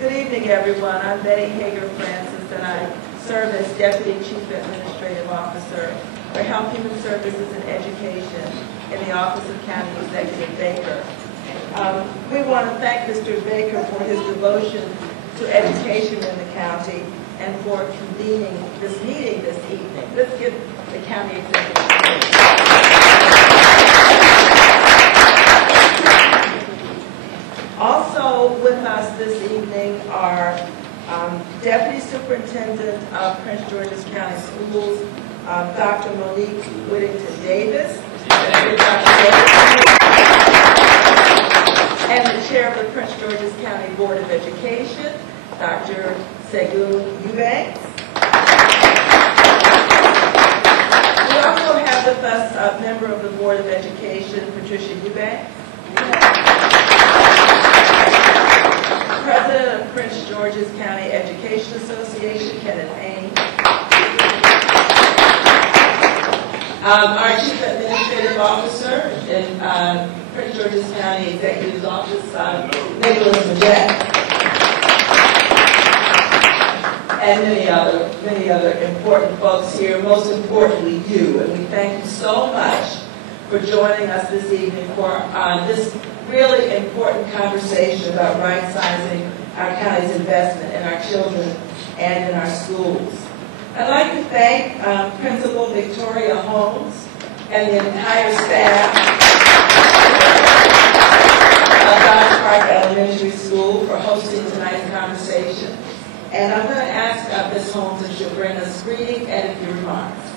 Good evening, everyone. I'm Betty Hager Francis, and I serve as Deputy Chief Administrative Officer for Health, Human Services, and Education in the Office of County Executive Baker. We want to thank Mr. Baker for his devotion to education in the county and for convening this meeting this evening. Let's give the County Executive. Also with us this evening are Deputy Superintendent of Prince George's County Schools, Dr. Monique Whittington Davis, and the Chair of the Prince George's County Board of Education, Dr. Segun Eubanks. We also have with us a member of the Board of Education, Patricia Eubanks. President of Prince George's County Education Association, Kenneth Ames. Our Chief Administrative Officer in Prince George's County Executive's Office, Nicholas Majette. And many other important folks here, most importantly you. And we thank you so much for joining us this evening for this really important conversation about right-sizing our county's investment in our children and in our schools. I'd like to thank Principal Victoria Holmes and the entire staff of Dodge Park Elementary School for hosting tonight's conversation. And I'm going to ask Ms. Holmes if she'll bring us greetings and a few remarks.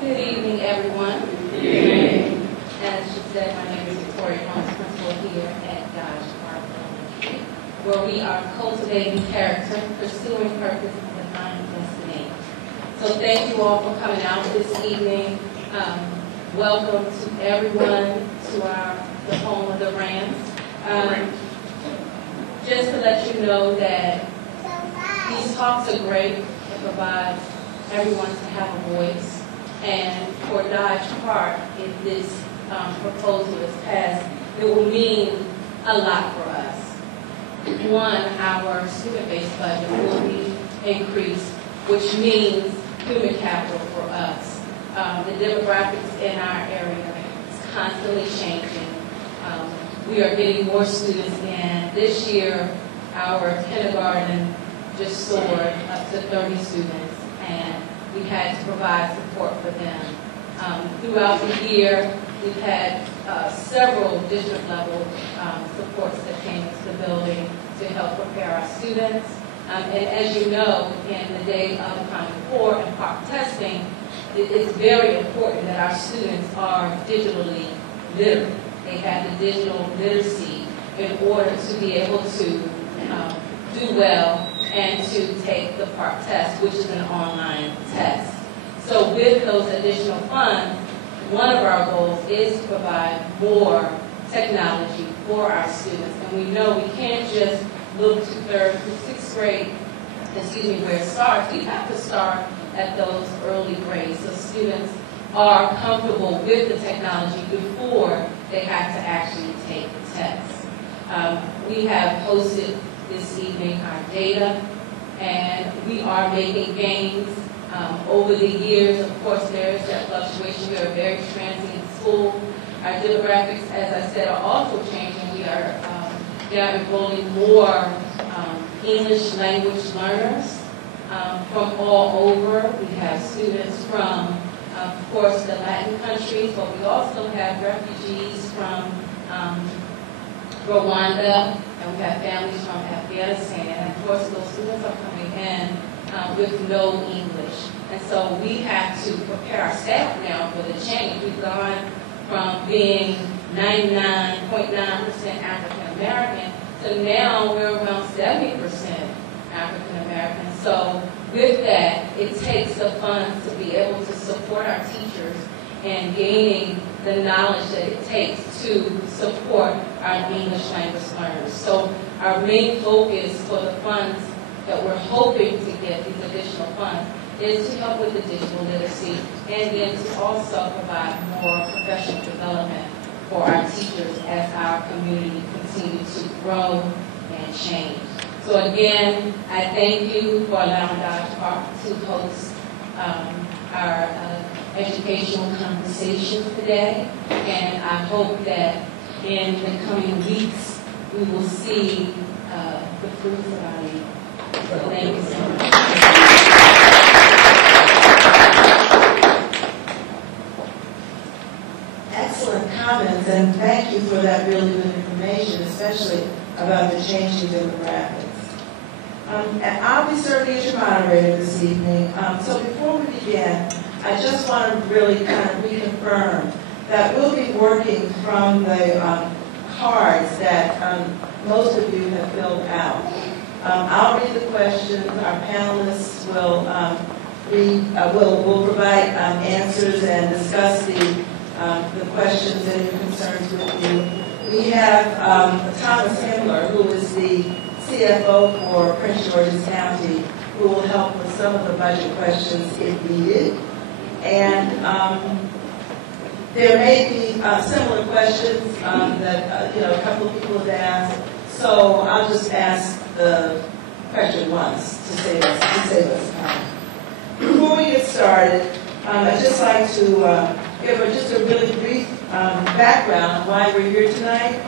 Good evening, everyone. Good evening. As she said, my name is Victoria Holmes, principal here at Dodge Park Elementary, where we are cultivating character, pursuing purpose, and defining destiny. So thank you all for coming out this evening. Welcome to everyone to the home of the Rams. Just to let you know that these talks are great. It provides everyone to have a voice. And for Dodge Park, if this proposal is passed, it will mean a lot for us. One, our student-based budget will be increased, which means human capital for us. The demographics in our area is constantly changing. We are getting more students in. This year, our kindergarten just soared up to 30 students, and we had to provide support for them. Throughout the year, we've had several district level supports that came into the building to help prepare our students. And as you know, in the day of Common Core and PARCC testing, it's very important that our students are digitally literate. They have the digital literacy in order to be able to do well and to take the PARCC test, which is an online test. So with those additional funds, one of our goals is to provide more technology for our students. And we know we can't just look to 3rd through 6th grade, where it starts. We have to start at those early grades so students are comfortable with the technology before they have to actually take the test. We have posted this evening our data, and we are making gains over the years. Of course, there's that fluctuation. We are very transient school. Our demographics, as I said, are also changing. We are now enrolling more English language learners from all over. We have students from, of course, the Latin countries, but we also have refugees from Rwanda, and we have families from Afghanistan. And of course, those students are coming in with no English. And so we have to prepare our staff now for the change. We've gone from being 99.9% African American to now we're around 70% African American. So with that, it takes the funds to be able to support our teachers and gaining the knowledge that it takes to support our English language learners. So our main focus for the funds that we're hoping to get, these additional funds, is to help with the digital literacy and then to also provide more professional development for our teachers as our community continues to grow and change. So again, I thank you for allowing Dodge Park to host our educational conversations today, and I hope that in the coming weeks we will see the fruits of our labor. So thank you so much. Excellent comments, and thank you for that really good information, especially about the changing demographics. And I'll be serving as your moderator this evening. So before we begin, I just want to really kind of reconfirm that we'll be working from the cards that most of you have filled out. I'll read the questions. Our panelists will will provide answers and discuss the questions and your concerns with you. We have Thomas Himmler, who is the CFO for Prince George's County, who will help with some of the budget questions if needed. And there may be similar questions that a couple of people have asked. So I'll just ask the question once to save us time. Before we get started, I'd just like to give just a really brief background on why we're here tonight.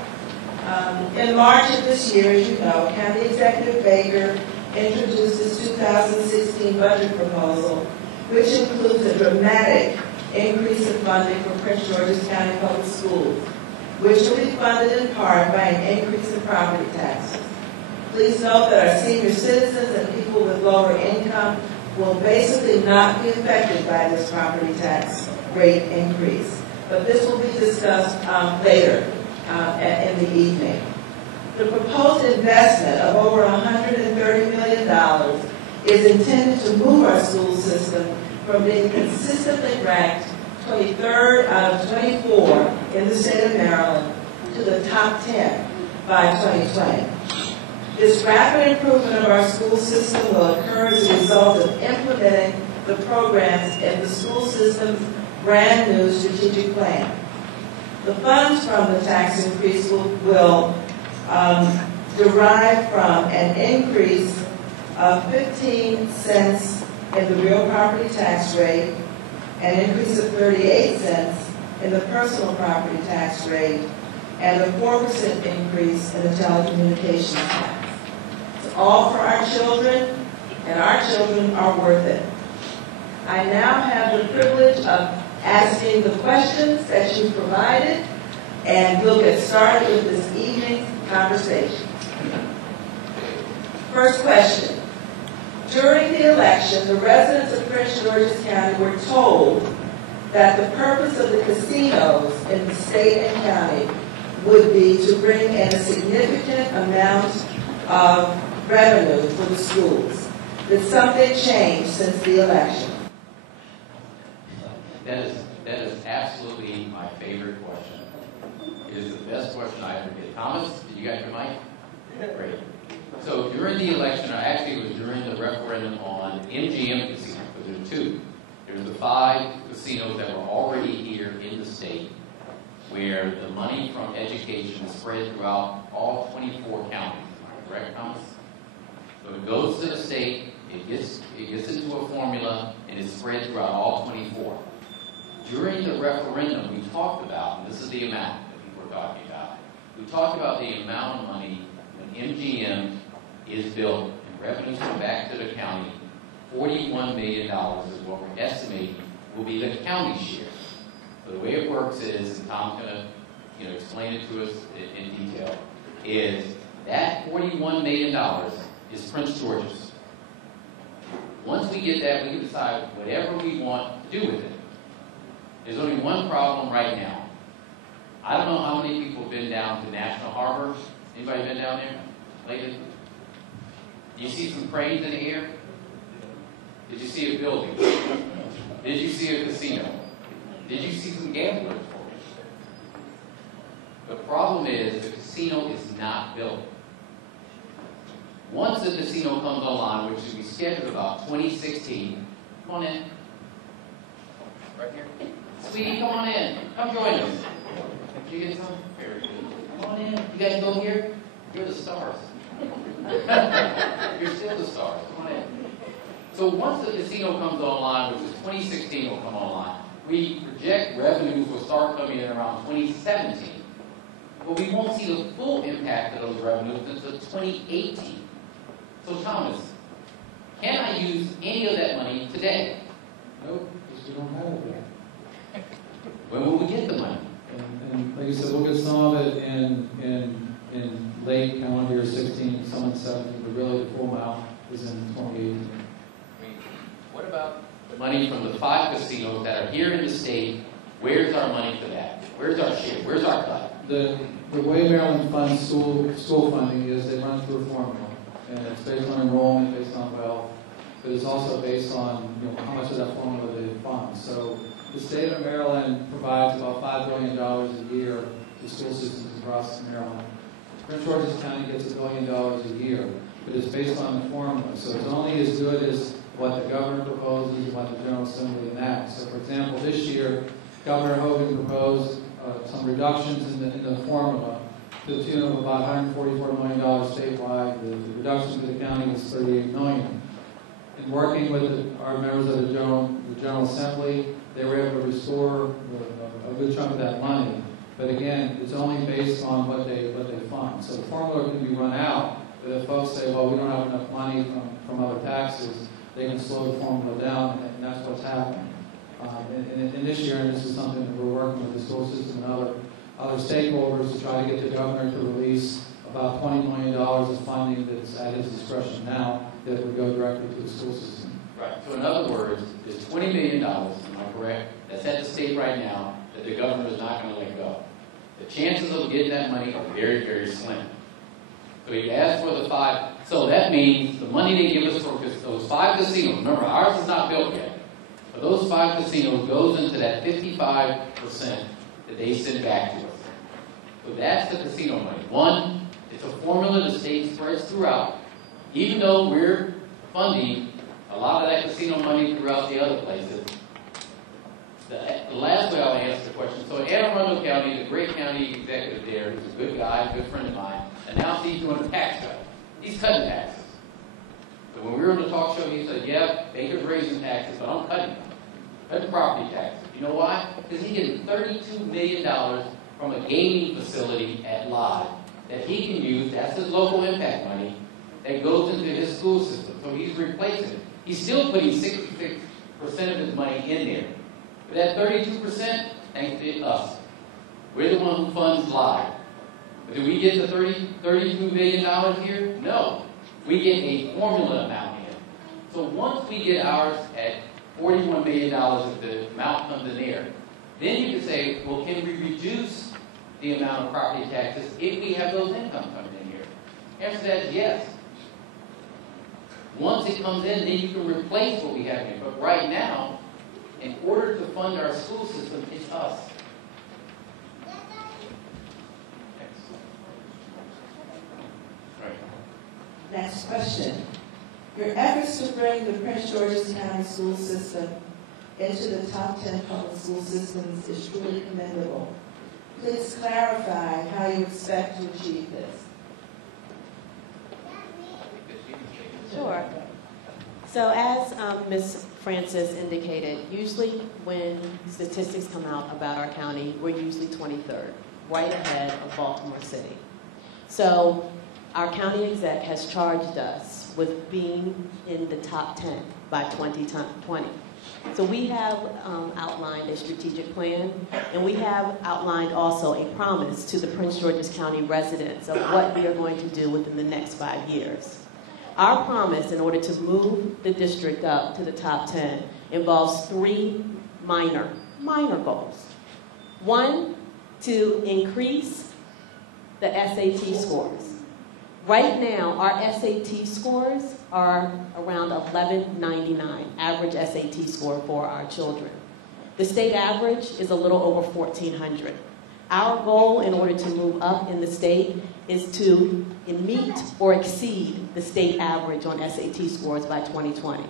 In March of this year, as you know, County Executive Baker introduced his 2016 budget proposal, which includes a dramatic increase in funding for Prince George's County Public Schools, which will be funded in part by an increase in property taxes. Please note that our senior citizens and people with lower income will basically not be affected by this property tax rate increase, but this will be discussed later in the evening. The proposed investment of over $130 million is intended to move our school system from being consistently ranked 23rd out of 24 in the state of Maryland to the top 10 by 2020. This rapid improvement of our school system will occur as a result of implementing the programs in the school system's brand new strategic plan. The funds from the tax increase will derive from an increase of 15 cents in the real property tax rate, an increase of 38 cents in the personal property tax rate, and a 4% increase in the telecommunications tax. It's all for our children, and our children are worth it. I now have the privilege of asking the questions that you provided, and we'll get started with this evening's conversation. First question. During the election, the residents of Prince George's County were told that the purpose of the casinos in the state and county would be to bring in a significant amount of revenue for the schools. Did something change since the election? That is absolutely my favorite question. It is the best question I ever get. Thomas, did you got your mic? Great. So during the election, or actually it was during the referendum on MGM casinos, because there were two. There were the 5 casinos that were already here in the state, where the money from education is spread throughout all 24 counties. Am I correct, Thomas? So it goes to the state, it gets into a formula, and it's spread throughout all 24. During the referendum, we talked about, and this is the amount that people are talking about, we talked about the amount of money when MGM is built and revenues come back to the county. $41 million is what we're estimating will be the county share. So the way it works is, and Tom's going to explain it to us in detail, is that $41 million is Prince George's. Once we get that, we can decide whatever we want to do with it. There's only one problem right now. I don't know how many people have been down to National Harbor. Anybody been down there lately? Did you see some cranes in the air? Did you see a building? Did you see a casino? Did you see some gamblers? The problem is the casino is not built. Once the casino comes online, which will be scheduled about 2016, come on in. Right here. Sweetie, come on in. Come join us. Did you get some? Very good. Come on in. You guys go here. You're the stars. You're still the stars. Come on in. So once the casino comes online, which is 2016 will come online, we project revenues will start coming in around 2017. But we won't see the full impact of those revenues until 2018. So Thomas, can I use any of that money today? Nope, because we don't have it yet. When will we get the money? And like I said, we'll get some of it in late calendar year 16, some in 17, but really the full amount is in 2018. What about the money from the 5 casinos that are here in the state? Where's our money for that? Where's our share? Where's our cut? The way Maryland funds school funding is they run through a formula, and it's based on enrollment, based on wealth, but it's also based on how much of that formula they fund. So the state of Maryland provides about $5 billion a year to school systems across Maryland. Prince George's County gets $1 billion a year, but it's based on the formula. So it's only as good as what the governor proposes and what the General Assembly enacts. So for example, this year, Governor Hogan proposed some reductions in the formula to the tune of about $144 million statewide. The reduction to the county was $38 million. In working with our members of the General Assembly, they were able to restore a good chunk of that money. But again, it's only based on what they fund. So the formula can be run out, but if folks say, well, we don't have enough money from other taxes, they can slow the formula down, and that's what's happening. And this year, and this is something that we're working with the school system and other stakeholders to try to get the governor to release about $20 million of funding that's at his discretion now that would go directly to the school system. Right. So in other words, there's $20 million, am I correct, that's at the state right now that the governor is not going to let go. The chances of getting that money are very, very slim. So he asked for the 5. So that means the money they give us for those 5 casinos, remember, ours is not built yet. But those 5 casinos goes into that 55% that they send back to us. So that's the casino money. One, it's a formula the state spreads throughout. Even though we're funding a lot of that casino money throughout the other places, the last way I'll answer the question, so Anne Arundel County, the great county executive there, who's a good guy, good friend of mine, announced he's doing a tax cut. He's cutting taxes. So when we were on the talk show, he said, yeah, Baker's raising taxes, but I'm cutting them. Cutting property taxes. You know why? Because he's getting $32 million from a gaming facility at Live that he can use, that's his local impact money, that goes into his school system. So he's replacing it. He's still putting 66% of his money in there. But that 32%, thanks to us. We're the one who funds Live. But do we get the $32 million here? No. We get a formula amount in. So once we get ours at $41 million, if the amount comes in there, then you can say, well, can we reduce the amount of property taxes if we have those incomes coming in here? The answer to that is yes. Once it comes in, then you can replace what we have here. But right now, in order to fund our school system, it's us. Next question. Your efforts to bring the Prince George's County school system into the top 10 public school systems is truly commendable. Please clarify how you expect to achieve this. Sure. So as Ms. Francis indicated, usually when statistics come out about our county, we're usually 23rd, right ahead of Baltimore City. So our county exec has charged us with being in the top 10 by 2020. So we have outlined a strategic plan, and we have outlined also a promise to the Prince George's County residents of what we are going to do within the next 5 years. Our promise, in order to move the district up to the top 10, involves 3 minor goals. 1, to increase the SAT scores. Right now, our SAT scores are around 1199, average SAT score for our children. The state average is a little over 1400. Our goal in order to move up in the state is to meet or exceed the state average on SAT scores by 2020.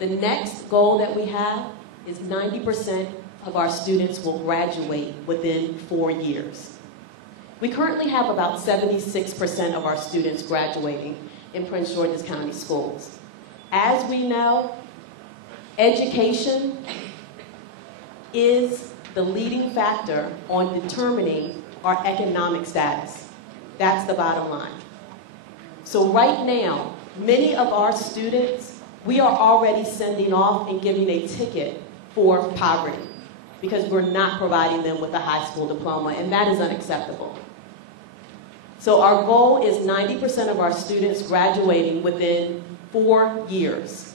The next goal that we have is 90% of our students will graduate within 4 years. We currently have about 76% of our students graduating in Prince George's County schools. As we know, education is the leading factor on determining our economic status. That's the bottom line. So right now, many of our students, we are already sending off and giving a ticket for poverty because we're not providing them with a high school diploma, and that is unacceptable. So our goal is 90% of our students graduating within 4 years.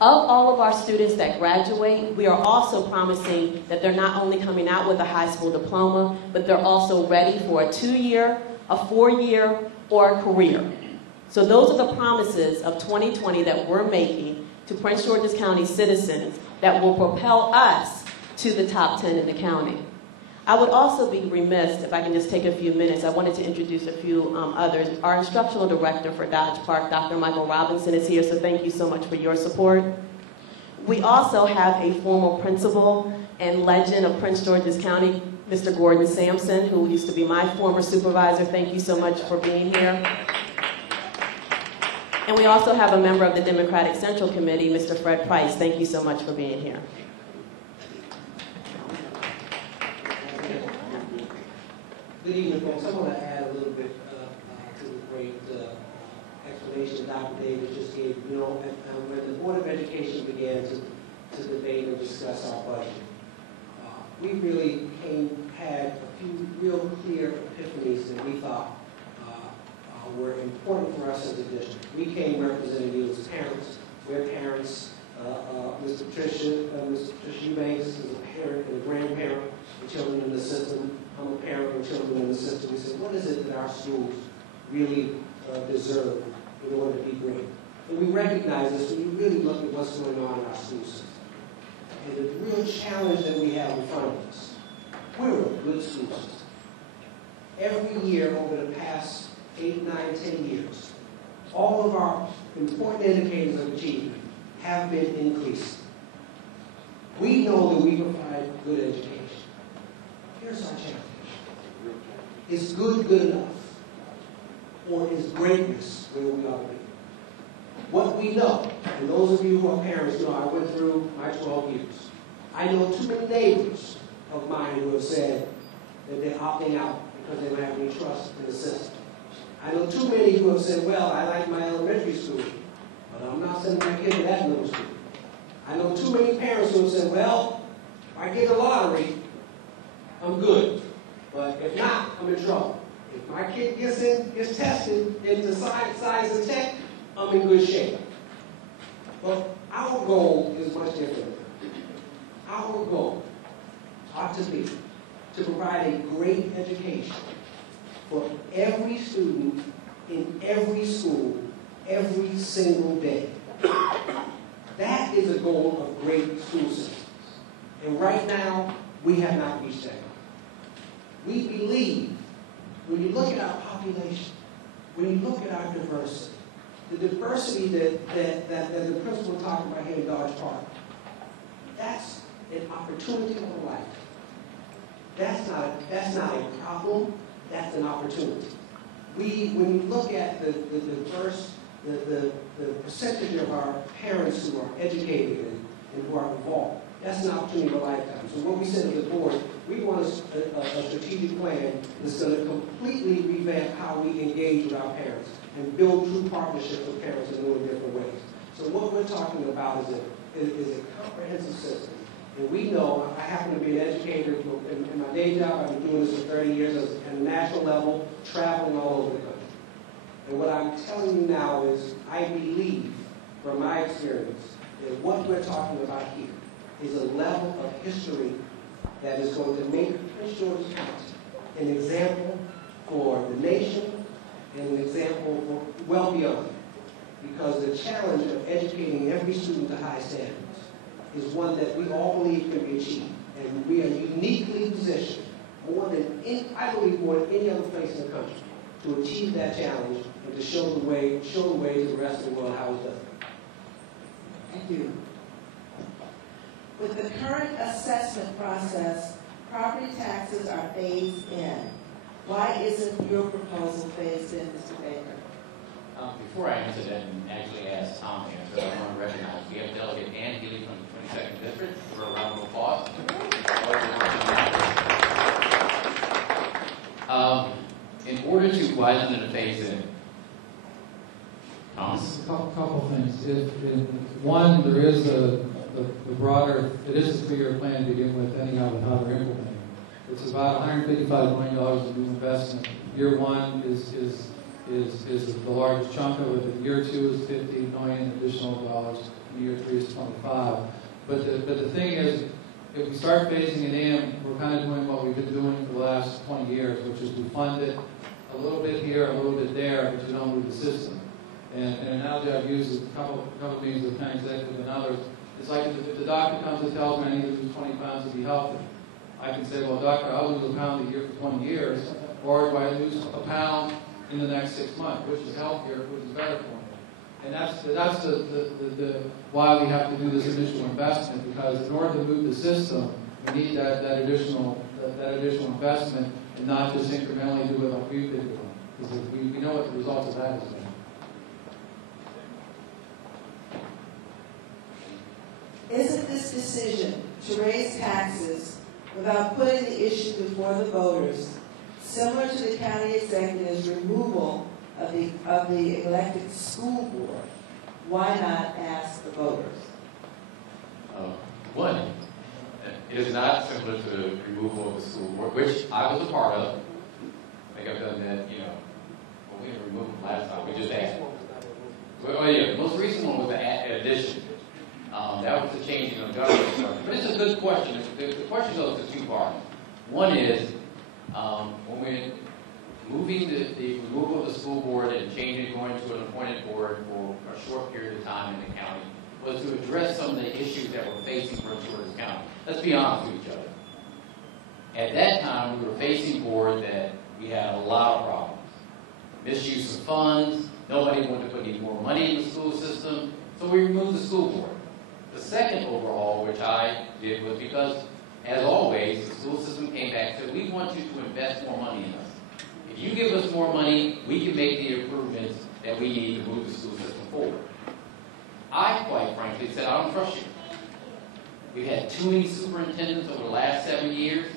Of all of our students that graduate, we are also promising that they're not only coming out with a high school diploma, but they're also ready for a 2-year, a 4-year, or a career. So those are the promises of 2020 that we're making to Prince George's County citizens that will propel us to the top 10 in the county. I would also be remiss if I can just take a few minutes. I wanted to introduce a few others. Our instructional director for Dodge Park, Dr. Michael Robinson, is here, so thank you so much for your support. We also have a former principal and legend of Prince George's County, Mr. Gordon Sampson, who used to be my former supervisor. Thank you so much for being here. And we also have a member of the Democratic Central Committee, Mr. Fred Price. Thank you so much for being here. Good evening, folks. I want to add a little bit to the great explanation Dr. Davis just gave. You know, when the Board of Education began to debate and discuss our budget, we really had a few real clear epiphanies that we thought were important for us as a district. We came representing you as parents. We're parents. Ms. Patricia Eubanks is a parent and a grandparent of children in the system. I'm a parent of children in the system. We said, what is it that our schools really deserve in order to be great? And we recognize this when you really look at what's going on in our school system. And the real challenge that we have in front of us, we're a good school system. Every year over the past 8, 9, 10 years, all of our important indicators of achievement have been increasing. We know that we provide good education. Here's our challenge. Is good enough? Or is greatness where we ought to be? What we know, and those of you who are parents know, I went through my 12 years. I know too many neighbors of mine who have said that they're opting out because they don't have any trust in the system. I know too many who have said, well, I like my elementary school, but I'm not sending my kid to that middle school. I know too many parents who have said, well, if I get a lottery, I'm good. But if not, I'm in trouble. If my kid gets tested into science and tech, I'm in good shape. But our goal is much different. Our goal ought to be to provide a great education for every student in every school every single day. That is a goal of great school systems. And right now, we have not reached that. We believe, when you look at our population, when you look at our diversity, the diversity that the principal talked about here in Dodge Park, that's an opportunity of a life. That's not a problem, that's an opportunity. When you look at the percentage of our parents who are educated and who are involved, that's an opportunity of a lifetime. So what we said as a board, we want a strategic plan that's going to completely revamp how we engage with our parents and build true partnerships with parents in new and different ways. So what we're talking about is a comprehensive system. And we know, I happen to be an educator in my day job. I've been doing this for 30 years at a national level, traveling all over the country. And what I'm telling you now is I believe, from my experience, that what we're talking about here is a level of history that is going to make Prince George's County an example for the nation and an example for well beyond. Because the challenge of educating every student to high standards is one that we all believe can be achieved. And we are uniquely positioned, I believe more than any other place in the country, to achieve that challenge and to show the way to the rest of the world how it's done. Thank you. With the current assessment process, property taxes are phased in. Why isn't your proposal phased in, Mr. Baker? Before I answer that and actually ask Tom to answer, I want to recognize we have Delegate Ann Healy from the 22nd District for a round of applause. In order to, why isn't it a phase-in? Thomas? A couple of things. One, there is the broader, it is a 3-year plan to begin with, anyhow, with how they're implementing. It's about $155 million in new investment. Year one is the largest chunk of it. Year two is $50 million additional dollars. And year three is 25. But the thing is, if we start phasing it in, we're kind of doing what we've been doing for the last 20 years, which is we fund it a little bit here, a little bit there, but you don't move the system. And an analogy I've used is a couple of meetings with county executive and others. It's like if the doctor comes and tells me I need to lose 20 pounds to be healthy. I can say, well, doctor, I'll lose a pound a year for 20 years, or do I lose a pound in the next 6 months, which is healthier, which is better for me. And that's the why we have to do this initial investment, because in order to move the system, we need that additional investment, and not just incrementally do it like we've been doing, because we know what the results of that has been. Isn't this decision to raise taxes without putting the issue before the voters similar to the county executive's removal of the elected school board? Why not ask the voters? One, it is not similar to the removal of the school board, which I was a part of. I think I've done that, well, we didn't remove it last time, we just asked. Well, yeah, the most recent one was the addition. That was the changing of government structure. But it's a good question. The question goes to two parts. One is, when we're moving the removal of the school board and changing, going to an appointed board for a short period of time in the county, was to address some of the issues that we're facing for Georgia County. Let's be honest with each other. At that time, we were facing board that we had a lot of problems. Misuse of funds, nobody wanted to put any more money in the school system, so we removed the school board. The second overhaul, which I did, was because, as always, the school system came back and said, we want you to invest more money in us. If you give us more money, we can make the improvements that we need to move the school system forward. I, quite frankly, said, I don't trust you. We've had too many superintendents over the last 7 years.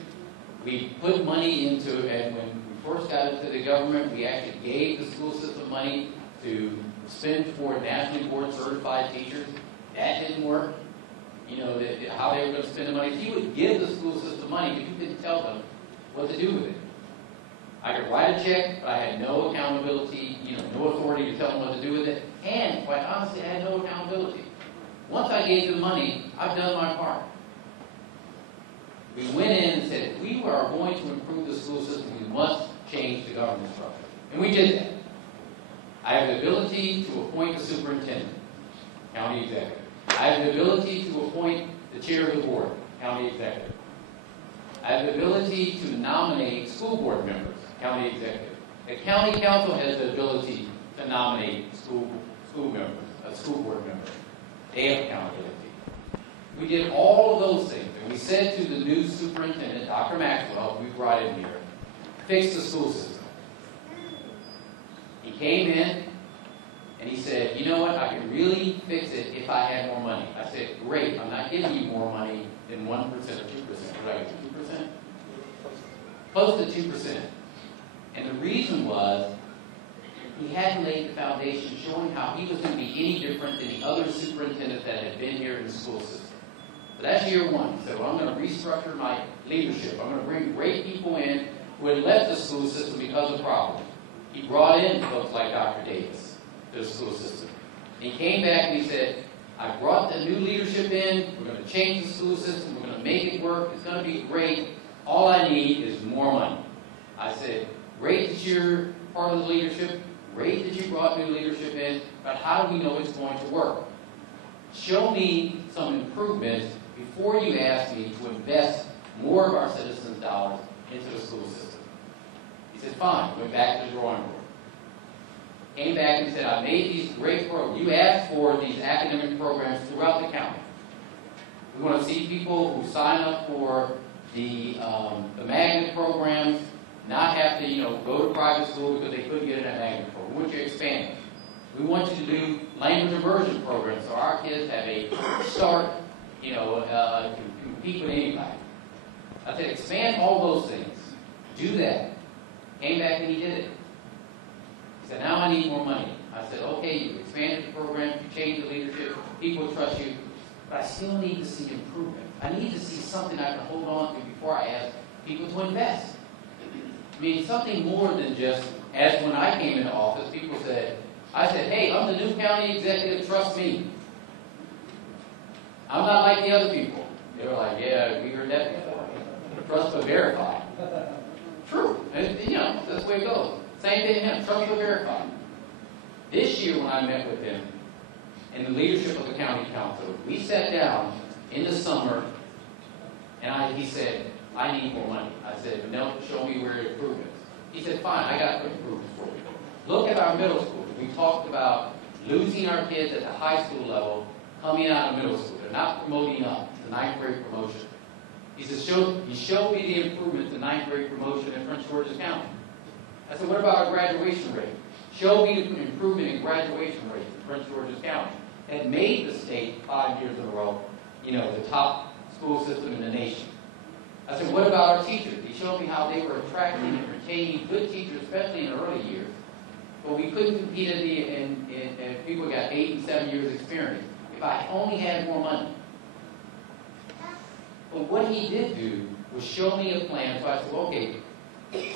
We put money into it, and when we first got into the government, we actually gave the school system money to spend for nationally board certified teachers. That didn't work. How they were going to spend the money. He would give the school system money, but you couldn't tell them what to do with it. I could write a check, but I had no accountability, no authority to tell them what to do with it. And, quite honestly, I had no accountability. Once I gave them money, I've done my part. We went in and said, if we are going to improve the school system, we must change the government structure. And we did that. I have the ability to appoint the superintendent, county executive. I have the ability to appoint the chair of the board, county executive. I have the ability to nominate school board members, county executive. The county council has the ability to nominate school board members. They have accountability. We did all of those things, and we said to the new superintendent, Dr. Maxwell, we brought in here, fix the school system. He came in, and he said, you know what, I can really fix it if I had more money. I said, great, I'm not giving you more money than 1% or 2%. What did I get, 2%? Close to 2%. And the reason was, he hadn't laid the foundation showing how he was going to be any different than the other superintendents that had been here in the school system. So that's year one. He said, well, I'm going to restructure my leadership. I'm going to bring great people in who had left the school system because of problems. He brought in folks like Dr. Davis to the school system. And he came back and he said, I brought the new leadership in. We're going to change the school system. We're going to make it work. It's going to be great. All I need is more money. I said, great that you're part of the leadership. Great that you brought new leadership in. But how do we know it's going to work? Show me some improvements before you ask me to invest more of our citizens' dollars into the school system. He said, fine. Went back to the drawing board. Came back and said, I made these great programs. You asked for these academic programs throughout the county. We want to see people who sign up for the magnet programs not have to, go to private school because they couldn't get in a magnet program. We want you to expand it. We want you to do language immersion programs so our kids have a start, to compete with anybody. I said, expand all those things. Do that. Came back and he did it. He said, now I need more money. I said, okay, you expanded the program, you changed the leadership, people trust you, but I still need to see improvement. I need to see something I can hold on to before I ask people to invest. I mean, something more than just, as when I came into office, people said, I said, hey, I'm the new county executive, trust me. I'm not like the other people. They were like, yeah, we heard that before. Trust but verify. True. And, that's the way it goes. Same thing to him, trust but verify. This year when I met with him, and the leadership of the county council, we sat down in the summer, and he said, I need more money. I said, no, show me where improvements. He said, fine, I got some improvements for you. Look at our middle school. We talked about losing our kids at the high school level, coming out of middle school. They're not promoting up to 9th grade promotion. He said, he showed me the improvement to 9th grade promotion in Prince George's County. I said, what about our graduation rate? Show me the improvement in graduation rate in Prince George's County. That made the state 5 years in a row, the top school system in the nation. I said, what about our teachers? He showed me how they were attracting and retaining good teachers, especially in the early years. But we couldn't compete if people got 8 and 7 years experience. If I only had more money. But what he did do was show me a plan. So I said, well, okay,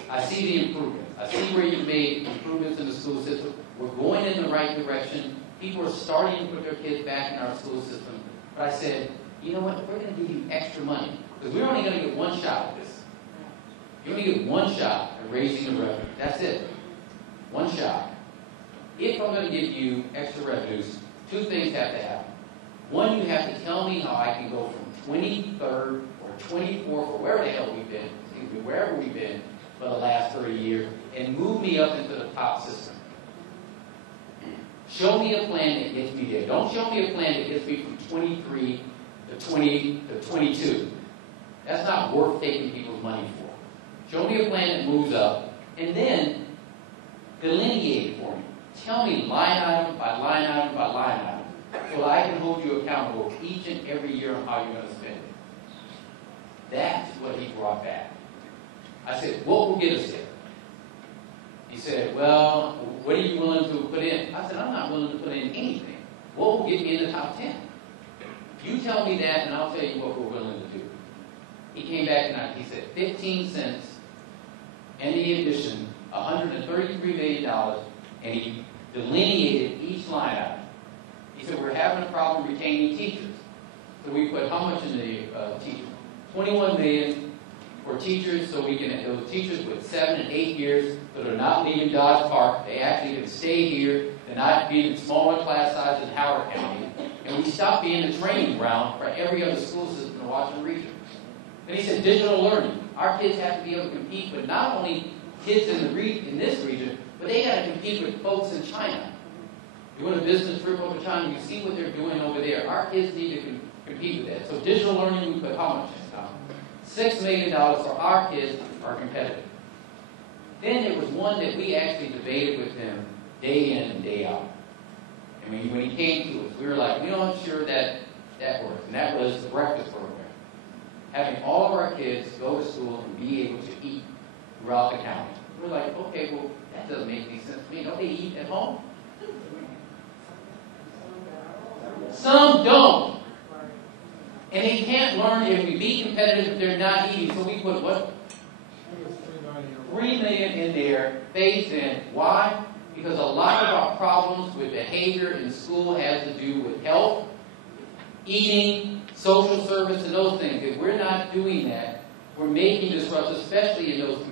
I see the improvements. I see where you've made improvements in the school system. We're going in the right direction. People are starting to put their kids back in our school system. But I said, you know what? We're going to give you extra money. Because we're only going to get one shot at this. You only get one shot at raising the revenue. That's it. One shot. If I'm going to give you extra revenues, two things have to happen. One, you have to tell me how I can go from 23rd or 24th or wherever the hell we've been, wherever we've been for the last 30 years, and move me up into the top system. Show me a plan that gets me there. Don't show me a plan that gets me from 23 to 20 to 22. That's not worth taking people's money for. Show me a plan that moves up, and then delineate it for me. Tell me line item by line item by line item, so that I can hold you accountable each and every year on how you're going to spend it. That's what he brought back. I said, what will get us there? He said, well, what are you willing to put in? I said, I'm not willing to put in anything. What will get me in the top 10? You tell me that, and I'll tell you what we're willing to do. He came back and he said, 15 cents, and the addition, $133 million, and he delineated each line item. He said, we're having a problem retaining teachers. So we put how much in the teachers? $21 million for teachers, so we can have those teachers with 7 and 8 years that are not leaving Dodge Park. They actually can stay here. They're not being in smaller class sizes in Howard County. And we stop being the training ground for every other school system in the Washington region. And he said, digital learning. Our kids have to be able to compete with not only kids in this region, but they got to compete with folks in China. You want a business trip over to China, you see what they're doing over there. Our kids need to compete with that. So digital learning, we put how much in time? $6 million for our kids are competitive. Then there was one that we actually debated with him day in and day out. And when he came to us, we were like, we're not sure that works. And that was the breakfast program. Having all of our kids go to school and be able to eat throughout the county. We're like, okay, well, that doesn't make any sense to me. Don't they eat at home? Some don't. And they can't learn if we be competitive if they're not eating. So we put what? $3 million in there, phased in. Why? Because a lot of our problems with behavior in school has to do with health, eating, social service, and those things. If we're not doing that, we're making disruptions, especially in those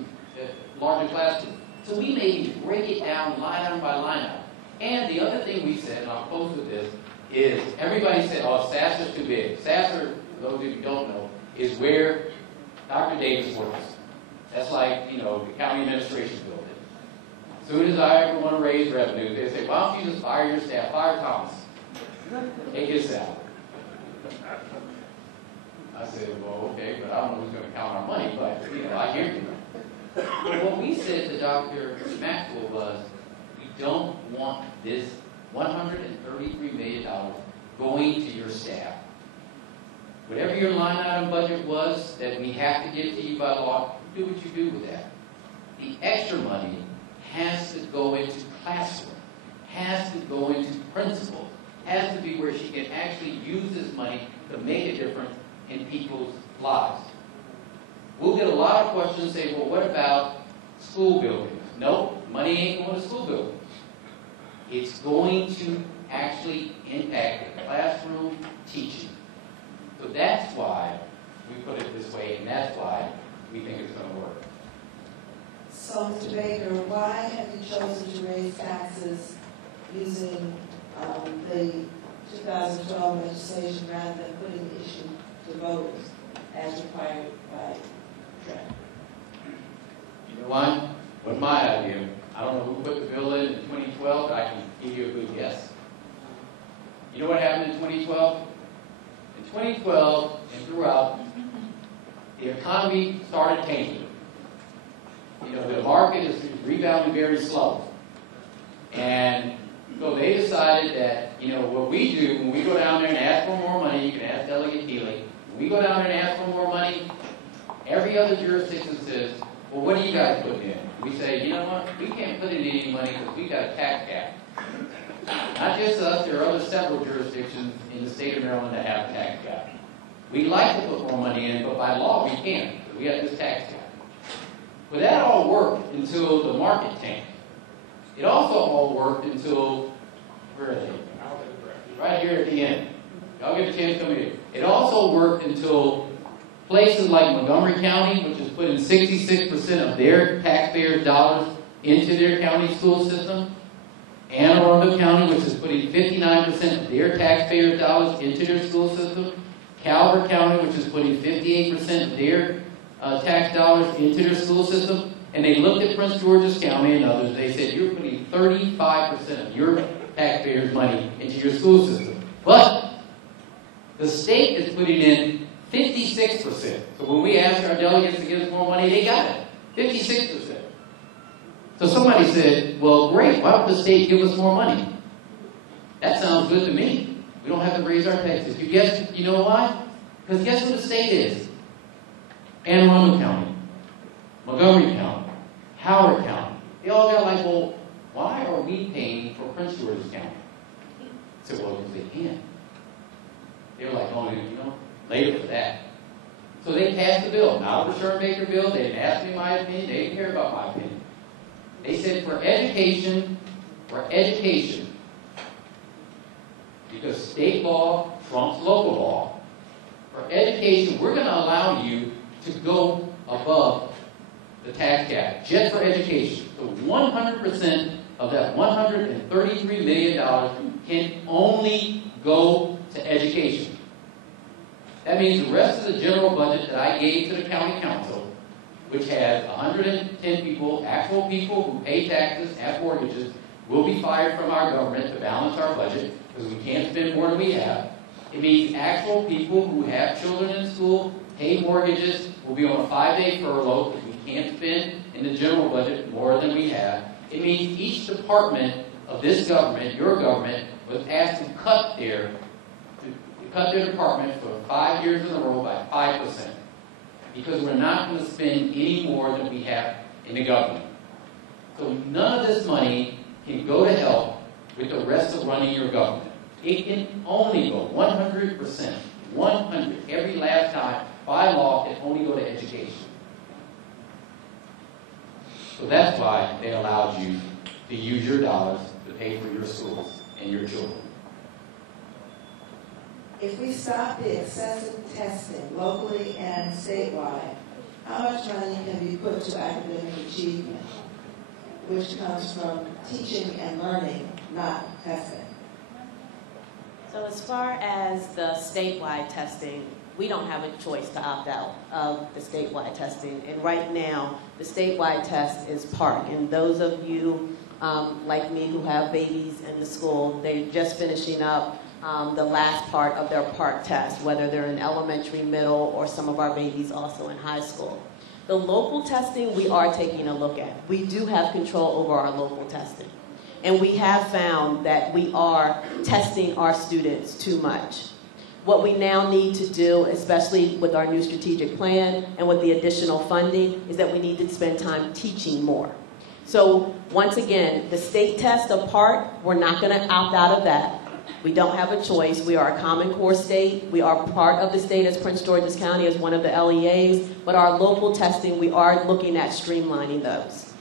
larger classrooms. So we made him break it down line item by line item. And the other thing we said, and I'll close with this, is everybody said, oh, Sasser's too big. Sasser, for those of you who don't know, is where Dr. Davis works. That's like, the county administration building. As soon as I ever want to raise revenue, they say, why don't you just fire your staff? Fire Thomas. Take his salary. I said, well, okay, but I don't know who's going to count our money, but, I hear you. But what we said to Dr. Maxwell was, we don't want this $133 million going to your staff. Whatever your line item budget was that we have to give to you by law, do what you do with that. The extra money has to go into classroom, has to go into principal, has to be where she can actually use this money to make a difference in people's lives. We'll get a lot of questions saying, well, what about school buildings? No, money ain't going to school buildings. It's going to actually impact the classroom teaching. So that's why we put it this way, and that's why we think it's going to work. So, Mr. Baker, why have you chosen to raise taxes using the 2012 legislation rather than putting the issue to voters as required by Trent? You know why? What's my idea? I don't know who put the bill in 2012, but I can give you a good guess. You know what happened in 2012? In 2012 and throughout, the economy started tanking. The market is rebounding very slow. And so they decided that, what we do when we go down there and ask for more money, you can ask Delegate Keeley, when we go down there and ask for more money, every other jurisdiction says, well, what do you guys put in? We say, you know what, we can't put in any money because we got a tax cap. Not just us, there are several jurisdictions in the state of Maryland that have a tax cap. We'd like to put more money in, but by law we can't. So we have this tax cap. But that all worked until the market tanked. It also all worked until, where are they? Right here at the end. Y'all get a chance to come in. It also worked until places like Montgomery County, which is putting 66% of their taxpayers' dollars into their county school system, Anne Arundel County, which is putting 59% of their taxpayers' dollars into their school system, Calvert County, which is putting 58% of their tax dollars into their school system, and they looked at Prince George's County and others. They said, you're putting 35% of your taxpayers' money into your school system. But the state is putting in 56%. So when we asked our delegates to give us more money, they got it. 56%. So somebody said, well, great, why don't the state give us more money? That sounds good to me. We don't have to raise our taxes. You know why? Because guess what the state is? Anne Arundel County, Montgomery County, Howard County. They all got like, well, why are we paying for Prince George's County? I said, well, because they can. They were like, oh, later for that. So they passed the bill, not the Sherman Baker bill. They didn't ask me my opinion. They didn't care about my opinion. They said for education, because state law trumps local law, for education, we're going to allow you to go above the tax cap, just for education. So 100% of that $133 million can only go to education. That means the rest of the general budget that I gave to the county council, which has 110 people, actual people who pay taxes, have mortgages, will be fired from our government to balance our budget, because we can't spend more than we have. It means actual people who have children in school, pay mortgages, will be on a 5-day furlough, because we can't spend in the general budget more than we have. It means each department of this government, your government, was asked to cut their department for 5 years in a row by 5%. Because we're not going to spend any more than we have in the government. So none of this money can go to help with the rest of running your government. It can only go 100%, 100, every last time, by law, can only go to education. So that's why they allowed you to use your dollars to pay for your schools and your children. If we stop the excessive testing locally and statewide, how much money can be put to academic achievement, which comes from teaching and learning, not testing? So as far as the statewide testing, we don't have a choice to opt out of the statewide testing. And right now, the statewide test is PARCC. And those of you like me who have babies in the school, they're just finishing up the last part of their PARCC test, whether they're in elementary, middle, or some of our babies also in high school. The local testing we are taking a look at. We do have control over our local testing. And we have found that we are testing our students too much. What we now need to do, especially with our new strategic plan and with the additional funding, is that we need to spend time teaching more. So once again, the state test of PARCC, we're not going to opt out of that. We don't have a choice. We are a Common Core state. We are part of the state as Prince George's County as one of the LEAs. But our local testing, we are looking at streamlining those.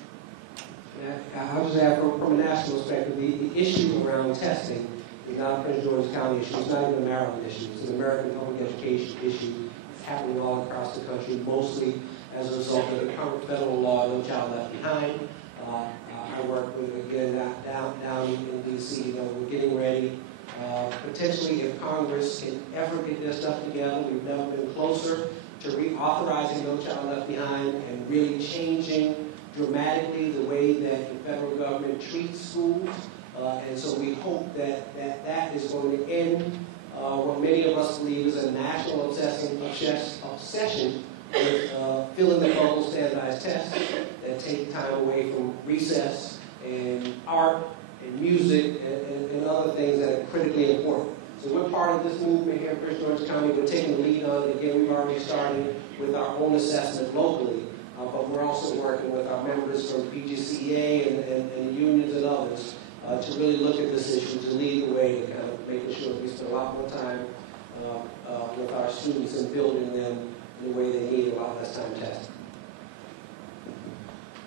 I was there from a national perspective. The issue around testing is not a Prince George's County issue. It's not even a Maryland issue. It's an American public education issue. It's happening all across the country, mostly as a result of the current federal law, No Child Left Behind. I work with, again, down in D.C. We're getting ready. Potentially, if Congress can ever get their stuff together, we've never been closer to reauthorizing No Child Left Behind and really changing dramatically the way that the federal government treats schools. And so we hope that is going to end what many of us believe is a national obsession with filling the local standardized tests that take time away from recess and art and music and other things that are critically important. So we're part of this movement here in Prince George's County. We're taking the lead on it. Again, we've already started with our own assessment locally, but we're also working with our members from PGCA and unions and others to really look at this issue, to lead the way, to kind of making sure we spend a lot more time with our students and building them the way they need, a lot less time testing.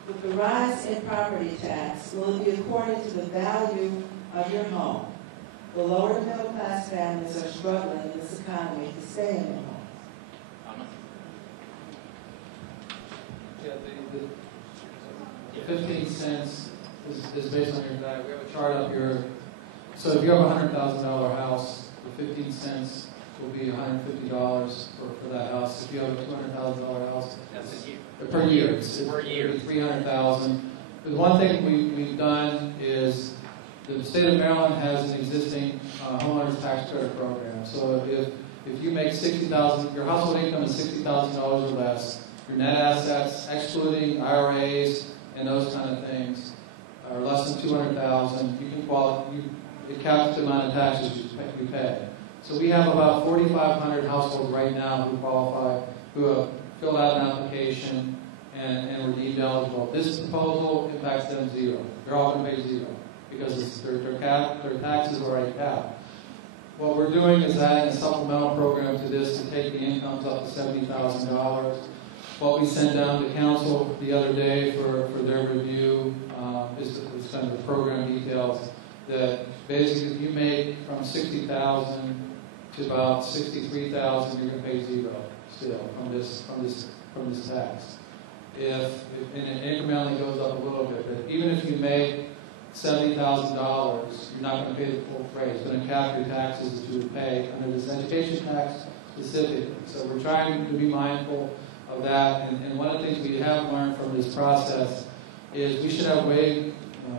With the rise in property tax, will it be according to the value of your home? The lower and middle class families are struggling in this economy to stay in their homes. Yeah, the 15 cents is based on your value. We have a chart up here. So if you have a $100,000 house, the 15 cents will be $150 for that house. If you have a $200,000 house, That's a year. per year, it's Per year. $300,000. The one thing we've done is the state of Maryland has an existing homeowners tax credit program. So if you make $60,000, your household income is $60,000 or less, your net assets, excluding IRAs and those kind of things, are less than $200,000, you can qualify. It caps the amount of taxes you pay. So we have about 4,500 households right now who qualify, who have filled out an application and were deemed eligible. This proposal impacts them zero. They're all going to pay zero because their taxes are already capped. What we're doing is adding a supplemental program to this to take the incomes up to $70,000. What we sent down to council the other day for their review is kind of the program details that basically if you make from $60,000 to about $63,000, you're going to pay zero still from this tax. And it incrementally goes up a little bit, but even if you make $70,000, you're not going to pay the full rate. It's going to cap your taxes that you would pay under this education tax specifically. So we're trying to be mindful of that. And one of the things we have learned from this process is we should have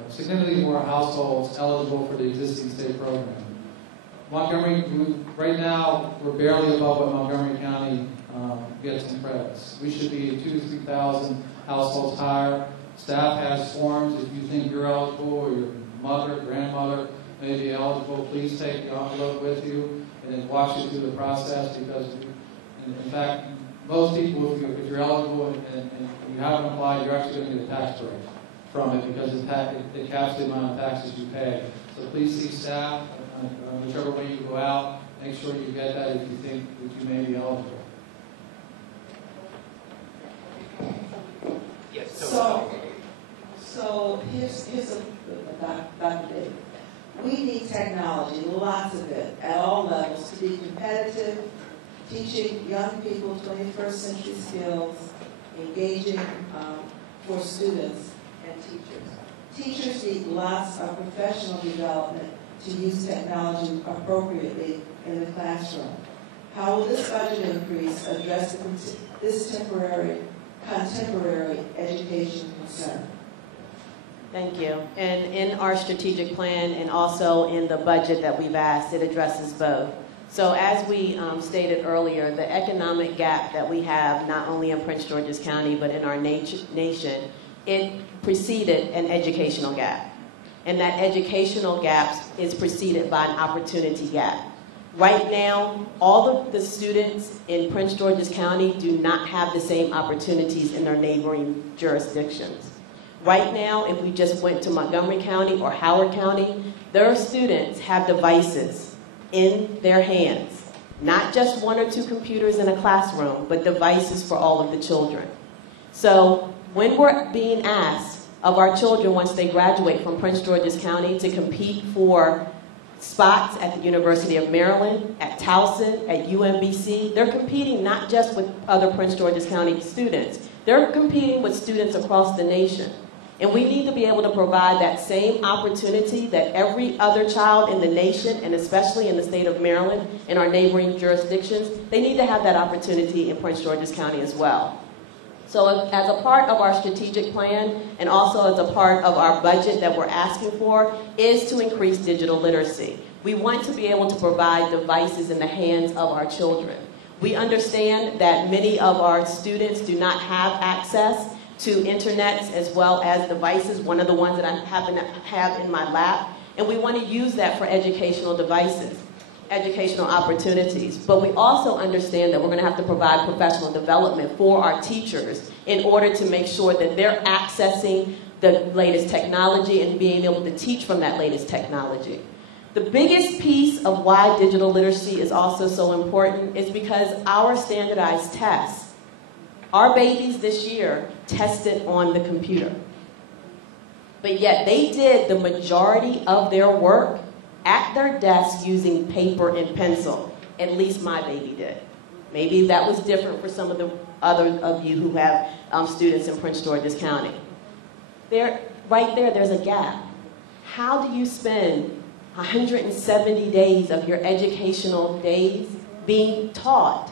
significantly more households eligible for the existing state program. Montgomery, right now, we're barely above what Montgomery County gets in credits. We should be 2,000 to 3,000 households higher. Staff has forms. If you think you're eligible or your mother, grandmother may be eligible, please take the envelope with you and then walk you through the process because, in fact, most people, if you're eligible and you haven't applied, you're actually going to get a tax break from it because it caps the amount of taxes you pay. So please see staff, whichever way you go out, make sure you get that if you think that you may be eligible. Yes. So here's Dr. David. We need technology, lots of it, at all levels, to be competitive, teaching young people 21st century skills, engaging for students and teachers. Teachers need lots of professional development to use technology appropriately in the classroom. How will this budget increase address this contemporary education concern? Thank you. And in our strategic plan and also in the budget that we've asked, it addresses both. So as we stated earlier, the economic gap that we have, not only in Prince George's County, but in our nation, it preceded an educational gap. And that educational gap is preceded by an opportunity gap. Right now, all of the students in Prince George's County do not have the same opportunities in their neighboring jurisdictions. Right now, if we just went to Montgomery County or Howard County, their students have devices in their hands. Not just 1 or 2 computers in a classroom, but devices for all of the children. So when we're being asked of our children once they graduate from Prince George's County to compete for spots at the University of Maryland, at Towson, at UMBC, they're competing not just with other Prince George's County students. They're competing with students across the nation. And we need to be able to provide that same opportunity that every other child in the nation, and especially in the state of Maryland, in our neighboring jurisdictions, they need to have that opportunity in Prince George's County as well. So as a part of our strategic plan, and also as a part of our budget that we're asking for, is to increase digital literacy. We want to be able to provide devices in the hands of our children. We understand that many of our students do not have access to internets as well as devices, one of the ones that I happen to have in my lap, and we want to use that for educational devices, educational opportunities. But we also understand that we're going to have to provide professional development for our teachers in order to make sure that they're accessing the latest technology and being able to teach from that latest technology. The biggest piece of why digital literacy is also so important is because our standardized tests, our babies this year tested on the computer. But yet they did the majority of their work at their desk using paper and pencil. At least my baby did. Maybe that was different for some of the other of you who have students in Prince George's County. Right there, there's a gap. How do you spend 170 days of your educational days being taught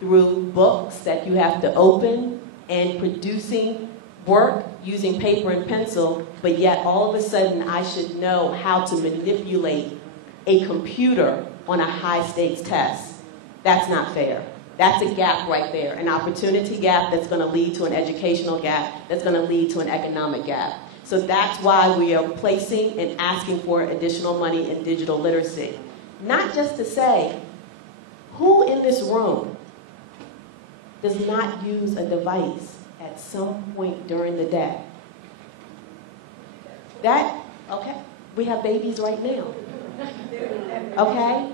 through books that you have to open and producing work using paper and pencil, but yet all of a sudden I should know how to manipulate a computer on a high-stakes test? That's not fair. That's a gap right there, an opportunity gap that's going to lead to an educational gap, that's going to lead to an economic gap. So that's why we are placing and asking for additional money in digital literacy. Not just to say, who in this room does not use a device at some point during the day? Okay, we have babies right now. Okay?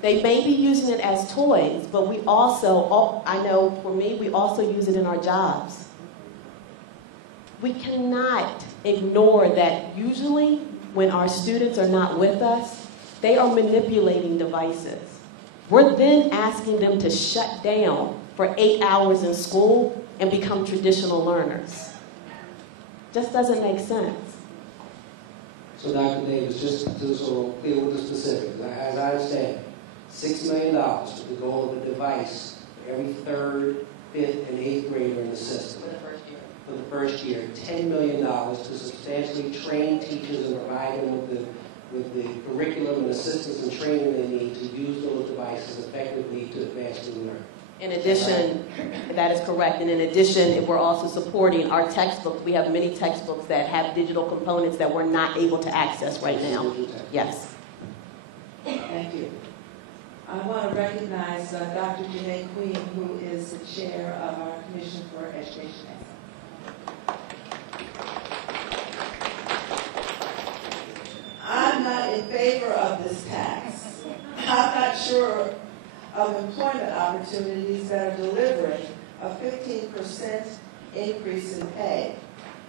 They may be using it as toys, but we also, I know for me, we also use it in our jobs. We cannot ignore that usually when our students are not with us, they are manipulating devices. We're then asking them to shut down for 8 hours in school and become traditional learners. Just doesn't make sense. So Dr. Davis, just to so clear with the specifics, as I understand, $6 million with the goal of a device for every 3rd, 5th, and 8th grader in the system. For the first year, $10 million to substantially train teachers and provide them with the curriculum and assistance and training they need to use those devices effectively to advance student learning. In addition, that is correct. And in addition, we're also supporting our textbooks. We have many textbooks that have digital components that we're not able to access right now. Yes. Thank you. I want to recognize Dr. Janae Queen, who is the chair of our Commission for Education Excellence. I'm not in favor of this tax. I'm not sure of employment opportunities that are delivering a 15% increase in pay,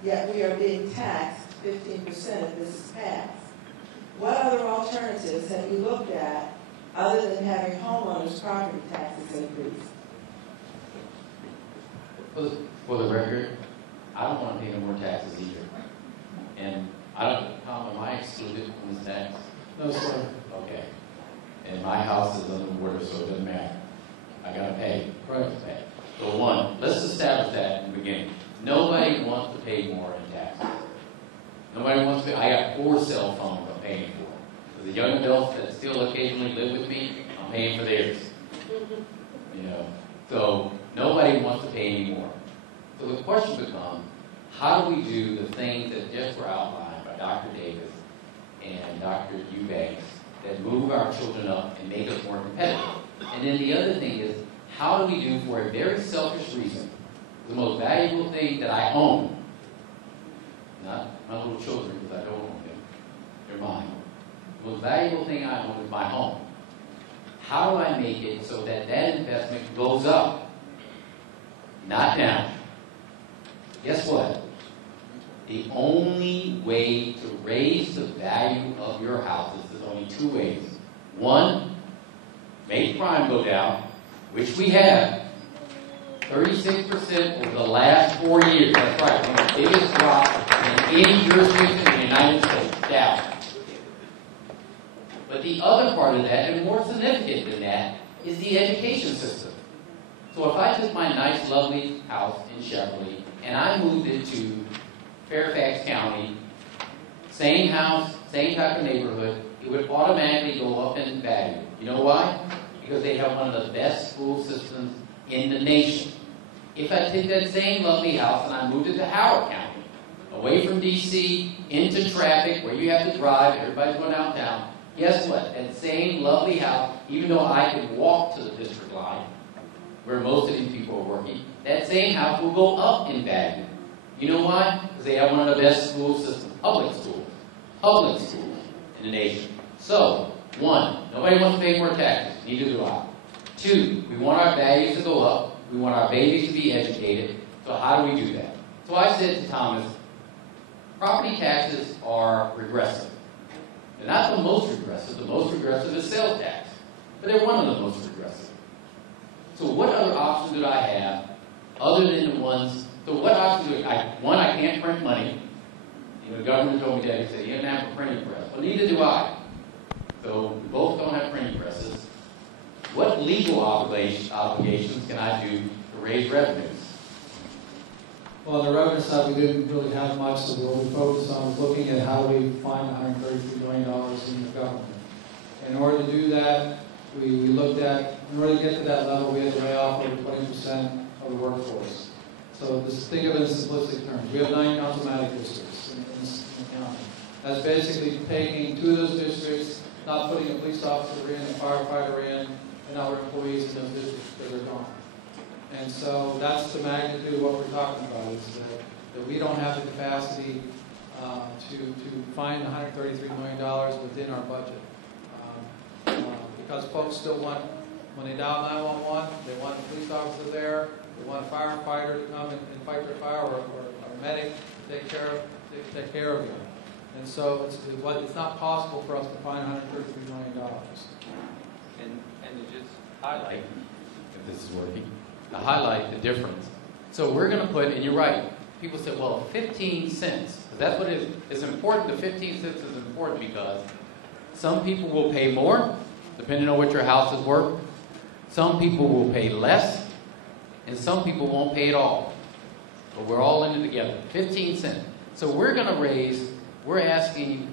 yet we are being taxed 15% if this is passed. What other alternatives have you looked at other than having homeowners' property taxes increase? For the record, I don't want to pay no more taxes either. And I don't, Tom, am I excluded from this tax? No, sir. Okay. And my house is on the border, so it doesn't matter. I gotta pay. Right. Pay. So one, let's establish that in the beginning. Nobody wants to pay more in taxes. occasionally live with me, I'm paying for theirs. You know, so nobody wants to pay anymore. So the question becomes, how do we do the things that just were outlined by Dr. Davis and Dr. Eubanks that move our children up and make us more competitive? And then the other thing is, how do we do, for a very selfish reason, the most valuable thing that I own, not my little children, because I don't own them, they're mine. The most valuable thing I own is my home. How do I make it so that that investment goes up, not down? Guess what? The only way to raise the value of your houses is only two ways. One, make crime go down, which we have. 36% over the last 4 years. That's right, one of the biggest drops in any jurisdiction in the United States. Down. But the other part of that, and more significant than that, is the education system. So if I took my nice, lovely house in Cheverly and I moved it to Fairfax County, same house, same type of neighborhood, it would automatically go up in value. You know why? Because they have one of the best school systems in the nation. If I take that same lovely house and I moved it to Howard County, away from D.C., into traffic where you have to drive, everybody's going downtown, guess what? That same lovely house, even though I can walk to the district line, where most of these people are working, that same house will go up in value. You know why? Because they have one of the best school systems, public schools in the nation. So, one, nobody wants to pay more taxes, neither do I. Two, we want our values to go up, we want our babies to be educated, so how do we do that? So I said to Thomas, property taxes are regressive. They're not the most regressive is sales tax, but they're one of the most regressive. So what other options do I have other than the ones, so what options do I, one, I can't print money. You know, the government told me that, he said, you don't have a printing press. Well, neither do I. So we both don't have printing presses. What legal obligations can I do to raise revenues? Well, on the revenue side, we didn't really have much, so what we focused on was looking at how we find $133 million in the government. In order to do that, we looked at, in order to get to that level, we had to lay off over 20% of the workforce. So just think of it in simplistic terms. We have 9 councilmatic districts in the county. That's basically taking 2 of those districts, not putting a police officer in, a firefighter in, and our employees in those districts because they're gone. And so that's the magnitude of what we're talking about, is that we don't have the capacity to find $133 million within our budget. Because folks still want, when they dial 911, they want a police officer there, they want a firefighter to come and fight their fire, or a medic to take care of them. And so it's not possible for us to find $133 million. And to just highlight, if this is working, to highlight the difference. So we're going to put, and you're right, people say, well, 15 cents. That's what it is. It's important, the 15 cents is important because some people will pay more, depending on what your house is worth. Some people will pay less, and some people won't pay at all. But we're all in it together. 15 cents. So we're asking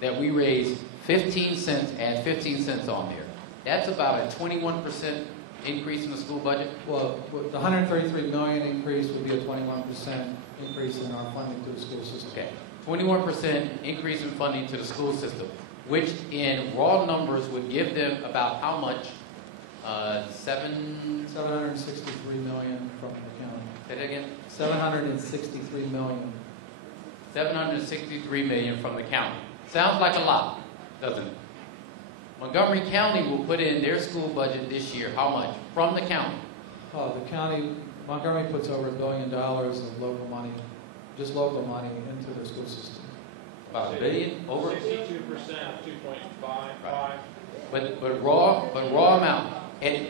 that we raise 15 cents, add 15 cents on there. That's about a 21% increase in the school budget? Well, the $133 million increase would be a 21% increase in our funding to the school system. Okay, 21% increase in funding to the school system, which in raw numbers would give them about how much? $763 million from the county. Say that again? $763 million. $763 million from the county. Sounds like a lot, doesn't it? Montgomery County will put in their school budget this year, how much? From the county? Oh, the county, Montgomery puts over $1 billion of local money, just local money, into their school system. About $1 billion? Over? 62%, 2.55. But raw amount. And,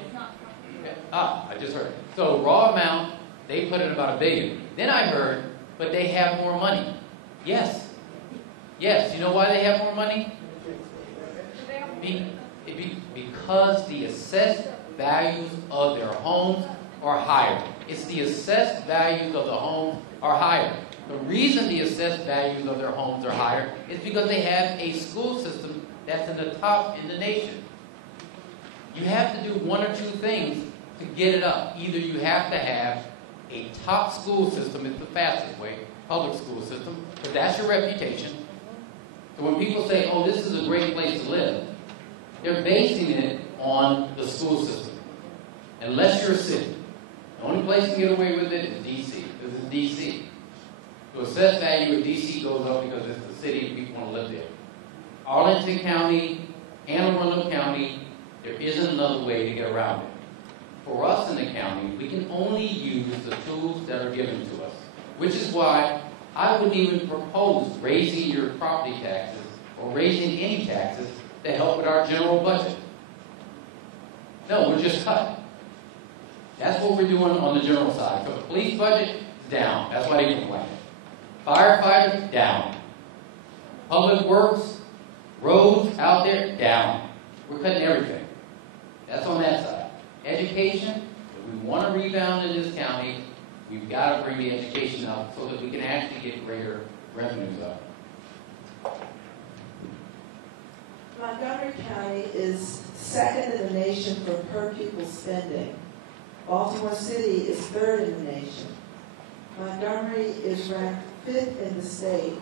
I just heard. So raw amount, they put in about $1 billion. Then I heard, but they have more money. Yes. Yes. You know why they have more money? Because the assessed values of their homes are higher. It's the assessed values of the homes are higher. The reason the assessed values of their homes are higher is because they have a school system that's in the top in the nation. You have to do one or two things to get it up. Either you have to have a top school system, it's the fastest way, public school system, but that's your reputation. So when people say, oh, this is a great place to live, they're basing it on the school system. Unless you're a city. The only place to get away with it is D.C. This is D.C. So assessed value of D.C. goes up because it's the city and people want to live there. Arlington County, Anne Arundel County, there isn't another way to get around it. For us in the county, we can only use the tools that are given to us, which is why I wouldn't even propose raising your property taxes or raising any taxes to help with our general budget. No, we're just cutting. That's what we're doing on the general side. So the police budget is down. That's why they complain. Firefighters, down. Public works, roads out there, down. We're cutting everything. That's on that side. Education, if we want to rebound in this county, we've got to bring the education up so that we can actually get greater revenues up. Montgomery County is second in the nation for per pupil spending. Baltimore City is third in the nation. Montgomery is ranked 5th in the state,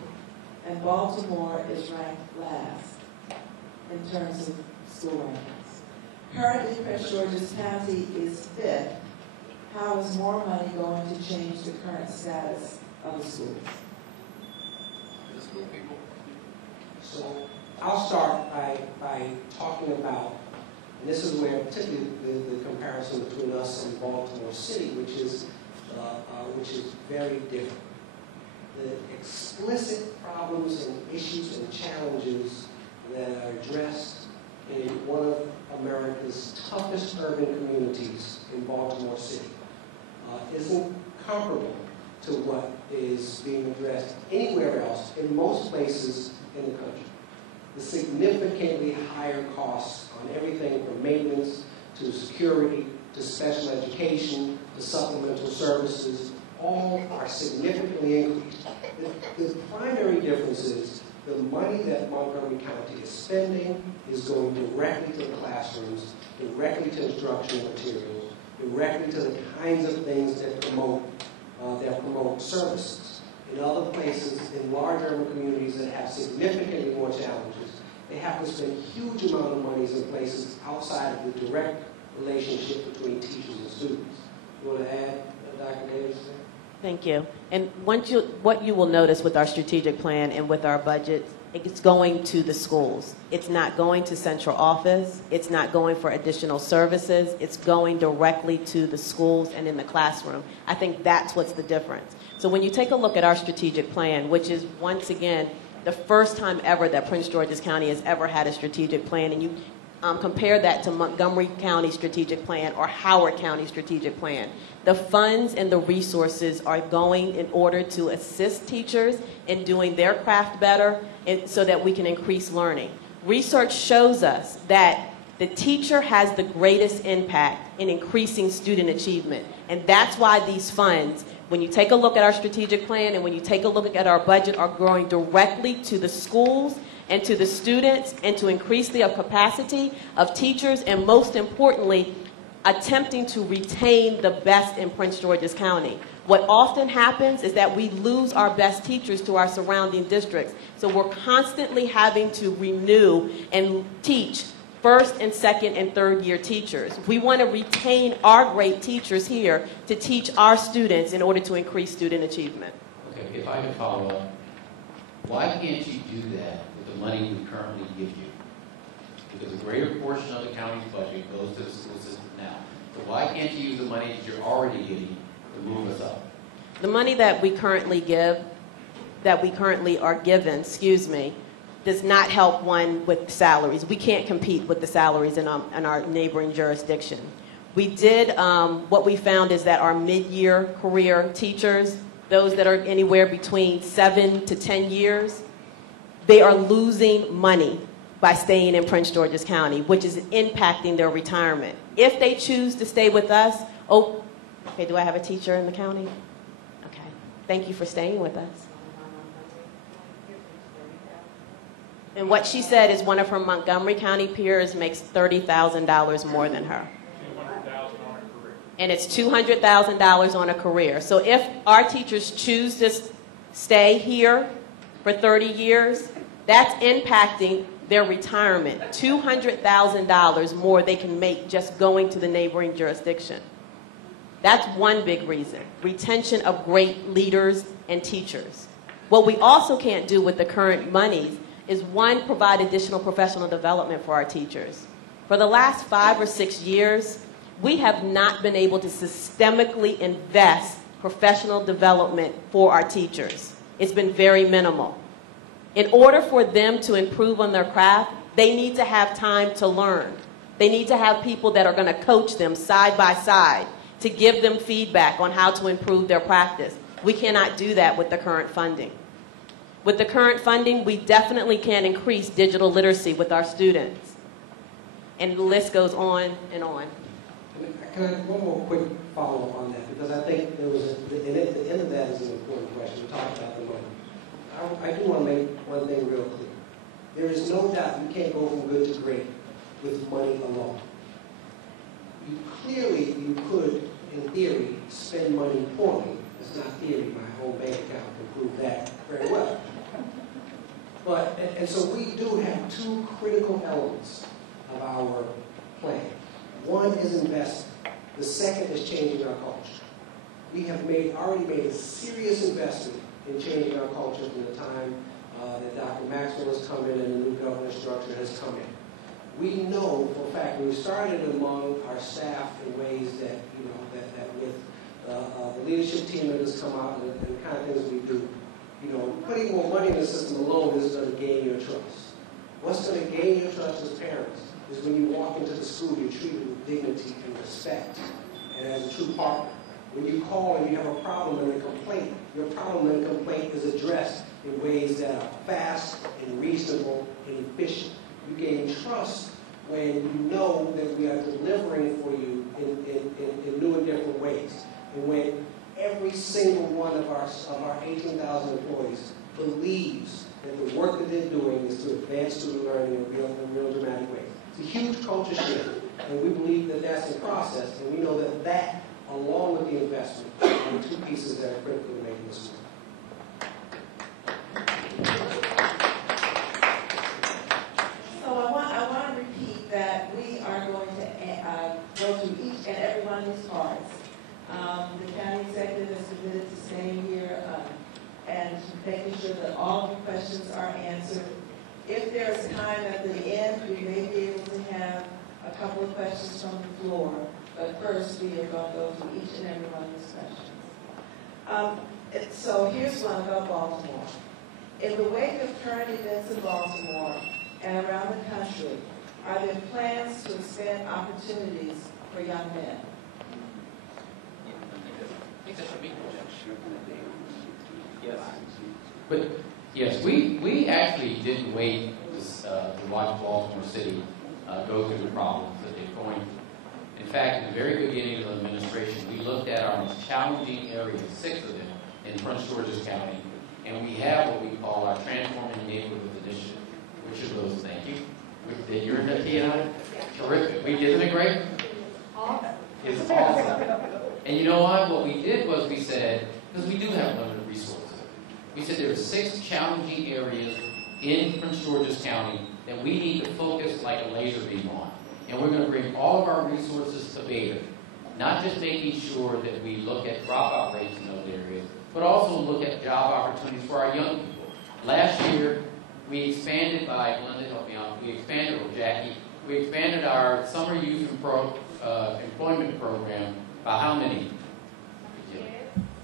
and Baltimore is ranked last in terms of school rankings. Currently, Prince George's County is 5th. How is more money going to change the current status of the schools? So I'll start by talking about, and this is where particularly the comparison between us and Baltimore City, which is very different. The explicit problems and issues and challenges that are addressed in one of America's toughest urban communities in Baltimore City isn't comparable to what is being addressed anywhere else in most places in the country. The significantly higher costs on everything from maintenance to security to special education to supplemental services all are significantly increased. The primary difference is the money that Montgomery County is spending is going directly to the classrooms, directly to instructional materials, directly to the kinds of things that promote services. In other places, in large urban communities that have significantly more challenges, they have to spend huge amount of monies in places outside of the direct relationship between teachers and students. You want to add, Dr. Davis? Thank you. And what you will notice with our strategic plan and with our budget, it's going to the schools. It's not going to central office. It's not going for additional services. It's going directly to the schools and in the classroom. I think that's what's the difference. So when you take a look at our strategic plan, which is, once again, the first time ever that Prince George's County has ever had a strategic plan, and you compare that to Montgomery County strategic plan or Howard County strategic plan, the funds and the resources are going in order to assist teachers in doing their craft better so that we can increase learning. Research shows us that the teacher has the greatest impact in increasing student achievement. And that's why these funds, when you take a look at our strategic plan and when you take a look at our budget, are going directly to the schools and to the students and to increase the capacity of teachers, and most importantly, attempting to retain the best in Prince George's County. What often happens is that we lose our best teachers to our surrounding districts. So we're constantly having to renew and teach first and second and third year teachers. We want to retain our great teachers here to teach our students in order to increase student achievement. Okay, if I could follow up, why can't you do that with the money we currently give you? Because a greater portion of the county's budget goes to the school system now. So why can't you use the money that you're already getting to move us up? The money that we currently are given, does not help one with salaries. We can't compete with the salaries in our neighboring jurisdiction. We did, what we found is that our mid-year career teachers, those that are anywhere between 7 to 10 years, they are losing money by staying in Prince George's County, which is impacting their retirement. If they choose to stay with us, okay, do I have a teacher in the county? Okay, thank you for staying with us. And what she said is one of her Montgomery County peers makes $30,000 more than her. And it's $200,000 on a career. So if our teachers choose to stay here for 30 years, that's impacting their retirement. $200,000 more they can make just going to the neighboring jurisdiction. That's one big reason. Retention of great leaders and teachers. What we also can't do with the current monies is, one, provide additional professional development for our teachers. For the last 5 or 6 years, we have not been able to systemically invest professional development for our teachers. It's been very minimal. In order for them to improve on their craft, they need to have time to learn. They need to have people that are going to coach them side by side to give them feedback on how to improve their practice. We cannot do that with the current funding. With the current funding, we definitely can increase digital literacy with our students. And the list goes on and on. Can I have one more quick follow-up on that? Because I think there was the end of that is an important question. We talked about the money. I do want to make one thing real clear. There is no doubt you can't go from good to great with money alone. You could, in theory, spend money poorly. It's not theory. My whole bank account can prove that very well. And so we do have two critical elements of our plan. One is investment. The second is changing our culture. We have already made a serious investment in changing our culture from the time that Dr. Maxwell has come in and the new governance structure has come in. We know for a fact, we started among our staff in ways that, that with the leadership team that has come out and the kind of things we do, putting more money in the system alone isn't going to gain your trust. What's going to gain your trust as parents is when you walk into the school, you're treated with dignity and respect and as a true partner. When you call and you have a problem and a complaint, your problem and complaint is addressed in ways that are fast and reasonable and efficient. You gain trust when you know that we are delivering for you in new and different ways. And when every single one of our 18,000 employees believes that the work that they're doing is to advance student learning in real dramatic ways. It's a huge culture shift, and we believe that that's a process, and we know that along with the investment, are the two pieces that are critical to making this work. So I want to repeat that we are going to go through each and every one of these parts. The county executive is committed to staying here and making sure that all of the questions are answered. If there's time at the end, we may be able to have a couple of questions from the floor. But first, we are going to go through each and every one of these questions. So here's one about Baltimore. In the wake of current events in Baltimore and around the country, are there plans to expand opportunities for young men? But yes, we actually didn't wait to watch Baltimore City go through the problems that they're going through. In fact, in the very beginning of the administration, we looked at our most challenging areas, 6 of them, in Prince George's County, and we have what we call our Transforming Neighborhoods Initiative. Which of those? Thank you. Did you and I? Terrific. Isn't it great? Awesome. It's awesome. And you know what? What we did was we said, because we do have limited resources, we said there are 6 challenging areas in Prince George's County that we need to focus like a laser beam on. And we're going to bring all of our resources to bear, not just making sure that we look at dropout rates in those areas, but also look at job opportunities for our young people. Last year, we expanded by, Linda, help me out, we expanded our summer youth employment program by how many?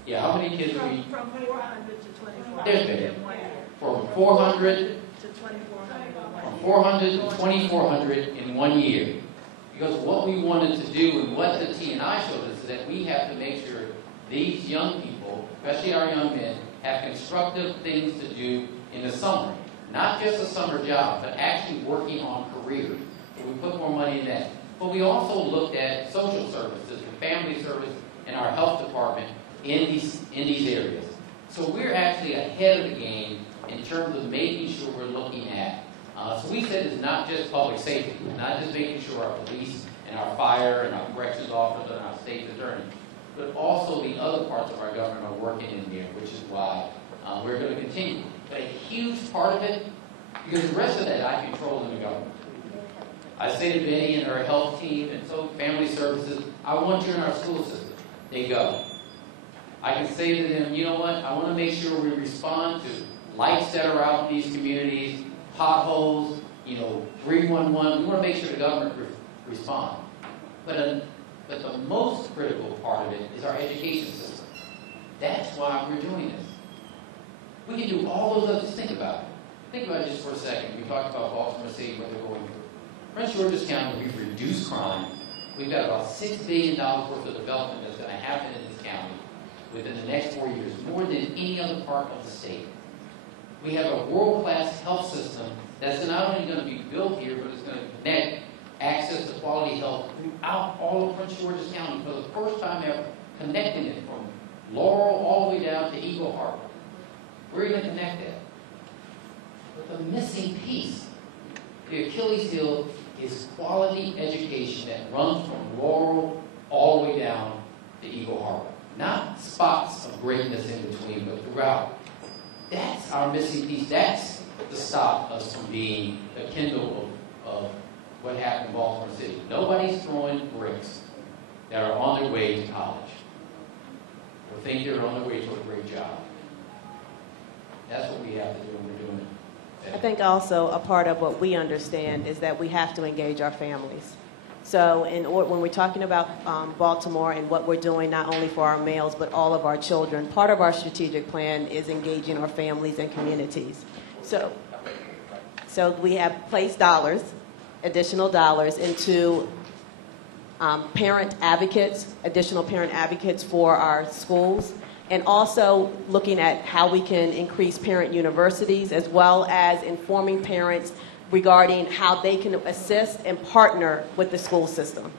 Yeah, how many kids are we? From 400 to 2,400 There's been. in 1 year. From 400 To 2,400 in 1 year. from 400 to 2,400 in 1 year. Because what we wanted to do and what the T&I showed us is that we have to make sure these young people, especially our young men, have constructive things to do in the summer. Not just a summer job, but actually working on careers. So we put more money in that. But we also looked at social services, the family service, and our health department in these areas. So we're actually ahead of the game in terms of making sure we're looking at So we said it's not just public safety, it's not just making sure our police and our fire and our corrections officers and our state attorney, but also the other parts of our government are working in here, which is why we're going to continue. But a huge part of it, because the rest of that I control in the government. I say to Betty and her health team and so family services, I want you in our school system. They go. I can say to them, you know what, I want to make sure we respond to lights that are out in these communities, potholes, 311. We want to make sure the government respond. But the most critical part of it is our education system. That's why we're doing this. We can do all those others. Think about it. Think about it just for a second. We talked about Baltimore City, what they're going through. Prince George's County, we've reduced crime. We've got about $6 billion worth of development that's going to happen in this county within the next 4 years, more than any other part of the state. We have a world-class health system that's not only going to be built here, but it's going to connect access to quality health throughout all of Prince George's County for the first time ever, connecting it from Laurel all the way down to Eagle Harbor. We're going to connect that. But the missing piece, the Achilles heel, is quality education that runs from Laurel all the way down to Eagle Harbor. Not spots of greatness in between, but throughout. That's our missing piece. That's to stop us from being the Kindle of what happened in Baltimore City. Nobody's throwing bricks that are on their way to college or think they're on their way to a great job. That's what we have to do, and we're doing it. I think also a part of what we understand is that we have to engage our families. So when we're talking about Baltimore and what we're doing not only for our males but all of our children, part of our strategic plan is engaging our families and communities. So we have placed additional dollars into parent advocates, additional parent advocates for our schools, and also looking at how we can increase parent universities as well as informing parents regarding how they can assist and partner with the school system.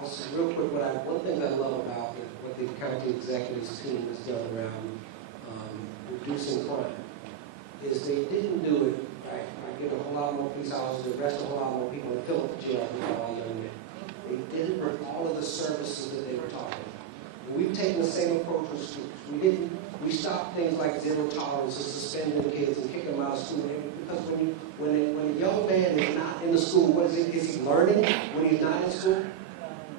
I'll say real quick, one thing I love about what the county executives team has done around reducing crime is they didn't do it by getting a whole lot more police officers, arrest a whole lot more people, and fill up the jail with all young men. They did it with all of the services that they were talking about. We've taken the same approach with schools. We stopped things like zero tolerance and suspending kids and kicking them out of school. Because when a young man is not in the school, what is he? Is he learning when he's not in school?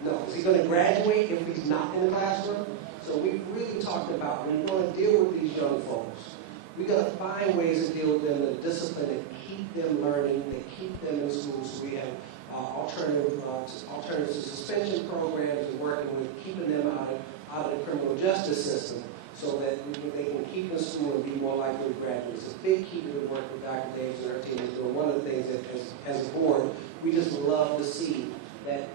No. Is he going to graduate if he's not in the classroom? So we've really talked about when we want to deal with these young folks, we got to find ways to deal with them, to discipline, and keep them learning, and keep them in school. So we have alternatives to suspension programs and working with keeping them out of the criminal justice system so that they can keep in school and be more likely to graduate. It's a big key to the work that Dr. Davis and her team is doing. One of the things that as a board, we just love to see that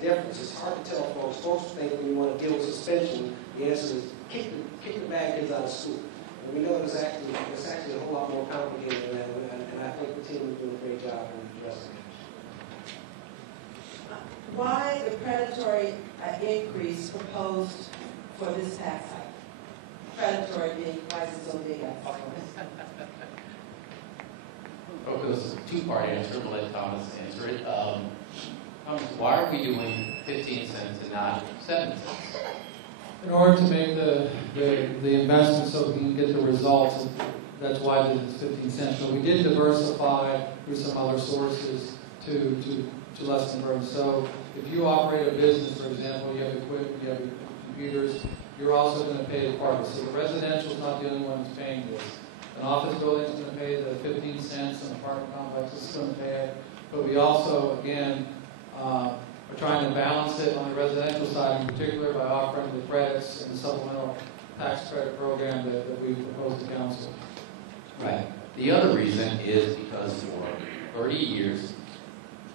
difference. It's hard to tell folks. Folks think when you want to deal with suspension, the answer is kick the bad kids out of school. And we know it's actually a whole lot more complicated than that, and I think the team is doing a great job in addressing it. Why the predatory increase proposed for this tax hike? Predatory being twice as big as. Okay, this is a two-part answer. I'm going to let Thomas answer it. Thomas, why are we doing 15 cents and not 7 cents? In order to make the investment so we can get the results, that's why it's 15 cents. So we did diversify through some other sources to lessen the burden. So if you operate a business, for example, you have equipment, you have computers, you're also going to pay a part of it. So the residential is not the only one who's paying this. An office building is going to pay the 15 cents, an apartment complex is going to pay it. But we also, again, are trying to balance it on the residential side in particular by offering the credits and the supplemental tax credit program that we proposed to council. Right. The other reason is because for 30 years,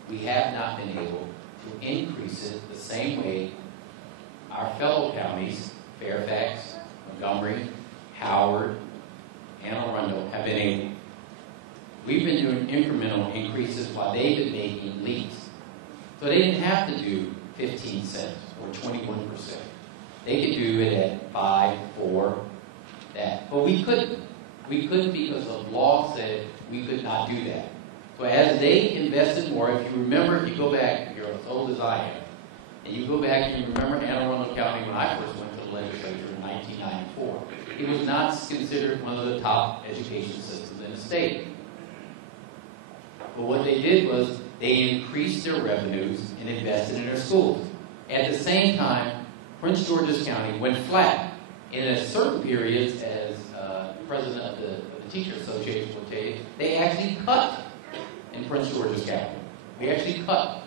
we have not been able to increase it the same way our fellow counties, Fairfax, Montgomery, Howard, and Arundel, have been able. We've been doing incremental increases while they've been making leaps. So they didn't have to do 15 cents or 21%. They could do it at 5, 4, that. But we couldn't. We couldn't because the law said we could not do that. So as they invested more, if you remember, if you go back, if you're as old as I am, and you go back and you remember Anne Arundel County when I first went to the legislature in 1994, it was not considered one of the top education systems in the state. But what they did was they increased their revenues and invested in their schools. At the same time, Prince George's County went flat. And at certain periods, as the president of the Teacher Association will tell you, they actually cut in Prince George's County. We actually cut.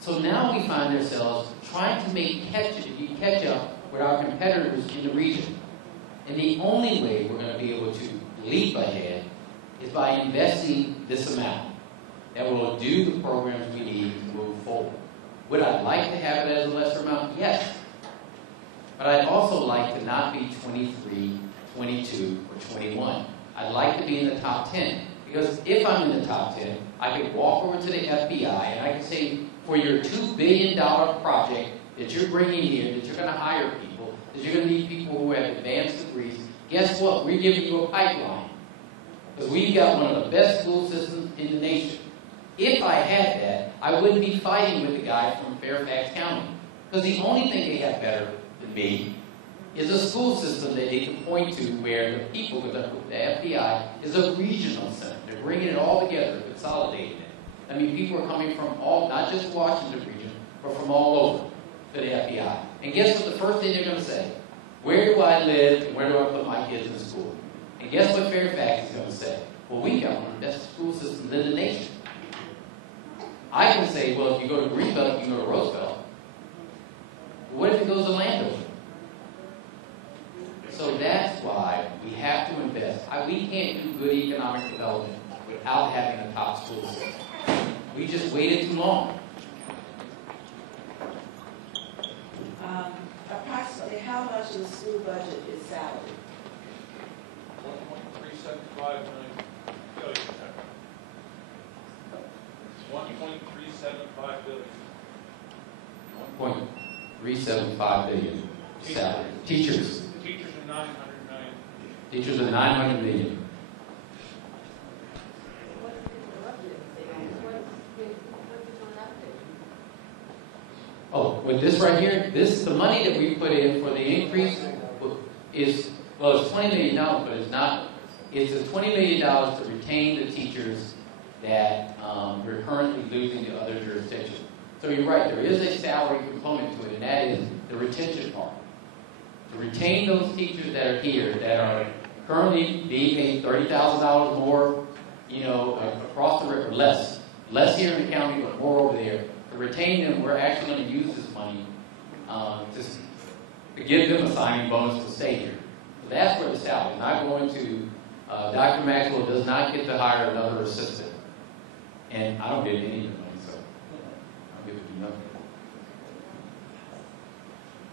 So now we find ourselves trying to catch up with our competitors in the region. And the only way we're going to be able to leap ahead is by investing this amount that will do the programs we need to move forward. Would I like to have it as a lesser amount? Yes. But I'd also like to not be 23, 22, or 21. I'd like to be in the top 10. Because if I'm in the top 10, I can walk over to the FBI and I can say, for your $2 billion project that you're bringing here, that you're going to hire people, that you're going to need people who have advanced degrees, guess what? We're giving you a pipeline. Because we've got one of the best school systems in the nation. If I had that, I wouldn't be fighting with the guy from Fairfax County. Because the only thing they have better than me is a school system that they can point to where the people, the FBI, is a regional center. They're bringing it all together, consolidating it. I mean, people are coming from all, not just Washington region, but from all over to the FBI. And guess what the first thing they're going to say? Where do I live and where do I put my kids in school? And guess what Fairfax is going to say? Well, we've got one of the best school systems in the nation. I can say, well, if you go to Greenbelt, you can go to Roosevelt. What if it goes to Landover? So that's why we have to invest. We can't do good economic development without having a top school system. We just waited too long. Approximately how much of the school budget is salary? 1.375 billion. It's 1.375 billion. 1.375 billion salary. Teachers. Teachers are 900 million. Teachers are 900 million. Oh, with this right here, this the money that we put in for the increase is, well, it's $20 million, but it's not. It's a $20 million to retain the teachers that we're currently losing to other jurisdictions. So you're right, there is a salary component to it, and that is the retention part. To retain those teachers that are here, that are currently being paid $30,000 more, across the river, less here in the county, but more over there. To retain them, we're actually going to use this money to give them a signing bonus to stay here. So that's where the salary is not going to. Dr. Maxwell does not get to hire another assistant, and I don't get any of the money, so I don't get to do nothing.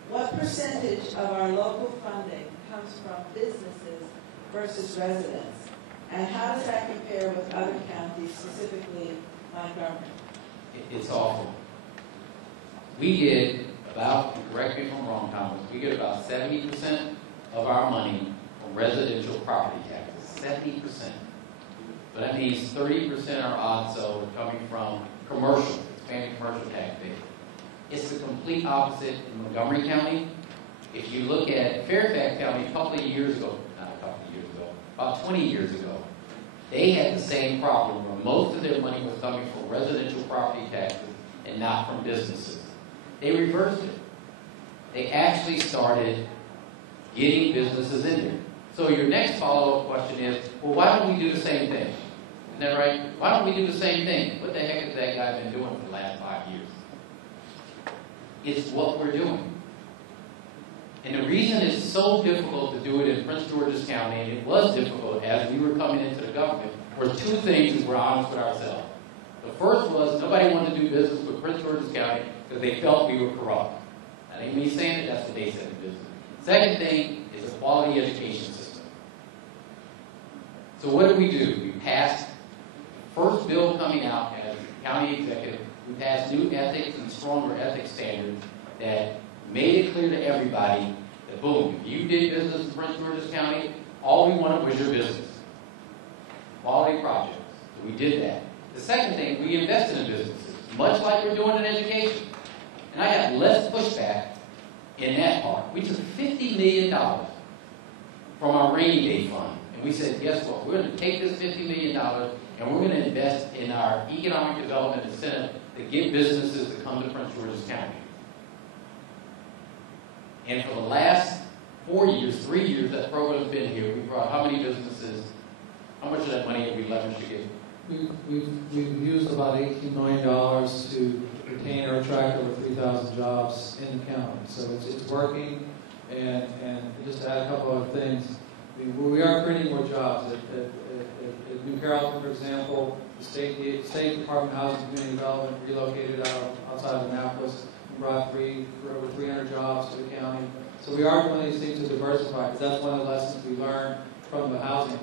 What percentage of our local funding comes from businesses versus residents? And how does that compare with other counties, specifically Montgomery? It's awful. We get about, correct me if I'm wrong, Thomas, we get about 70% of our money from residential property taxes. 70%. But that means 30% are also coming from commercial, expanded commercial tax base. It's the complete opposite in Montgomery County. If you look at Fairfax County about 20 years ago, they had the same problem where most of their money was coming from residential property taxes and not from businesses. They reversed it. They actually started getting businesses in there. So your next follow-up question is, well, why don't we do the same thing? Isn't that right? Why don't we do the same thing? What the heck has that guy been doing for the last 5 years? It's what we're doing. And the reason it's so difficult to do it in Prince George's County, and it was difficult as we were coming into the government, were two things, if we're honest with ourselves. The first was nobody wanted to do business with Prince George's County because they felt we were corrupt. I think me saying it, that's what they said in business. Second thing is a quality education system. So what did? We passed the first bill coming out as county executive. We passed new ethics and stronger ethics standards that made it clear to everybody that, boom, if you did business in Prince George's County, All we wanted was your business. Quality projects. So we did that. The second thing, we invested in businesses, much like we're doing in education. And I have less pushback in that part. We took $50 million from our rainy day fund. And we said, guess what? We're going to take this $50 million and we're going to invest in our economic development incentive to get businesses to come to Prince George's County. And for the last 4 years, 3 years that program's been here, we brought how many businesses? How much of that money have we leveraged to get? We've used about $18 million to retain or attract over 3,000 jobs in the county. So it's working. And just to add a couple other things, we are creating more jobs. At New Carrollton, for example, the State Department of Housing and Community Development relocated outside of Annapolis and brought over 300 jobs to the county. So we are doing these things to diversify, because that's one of the lessons we learned from the housing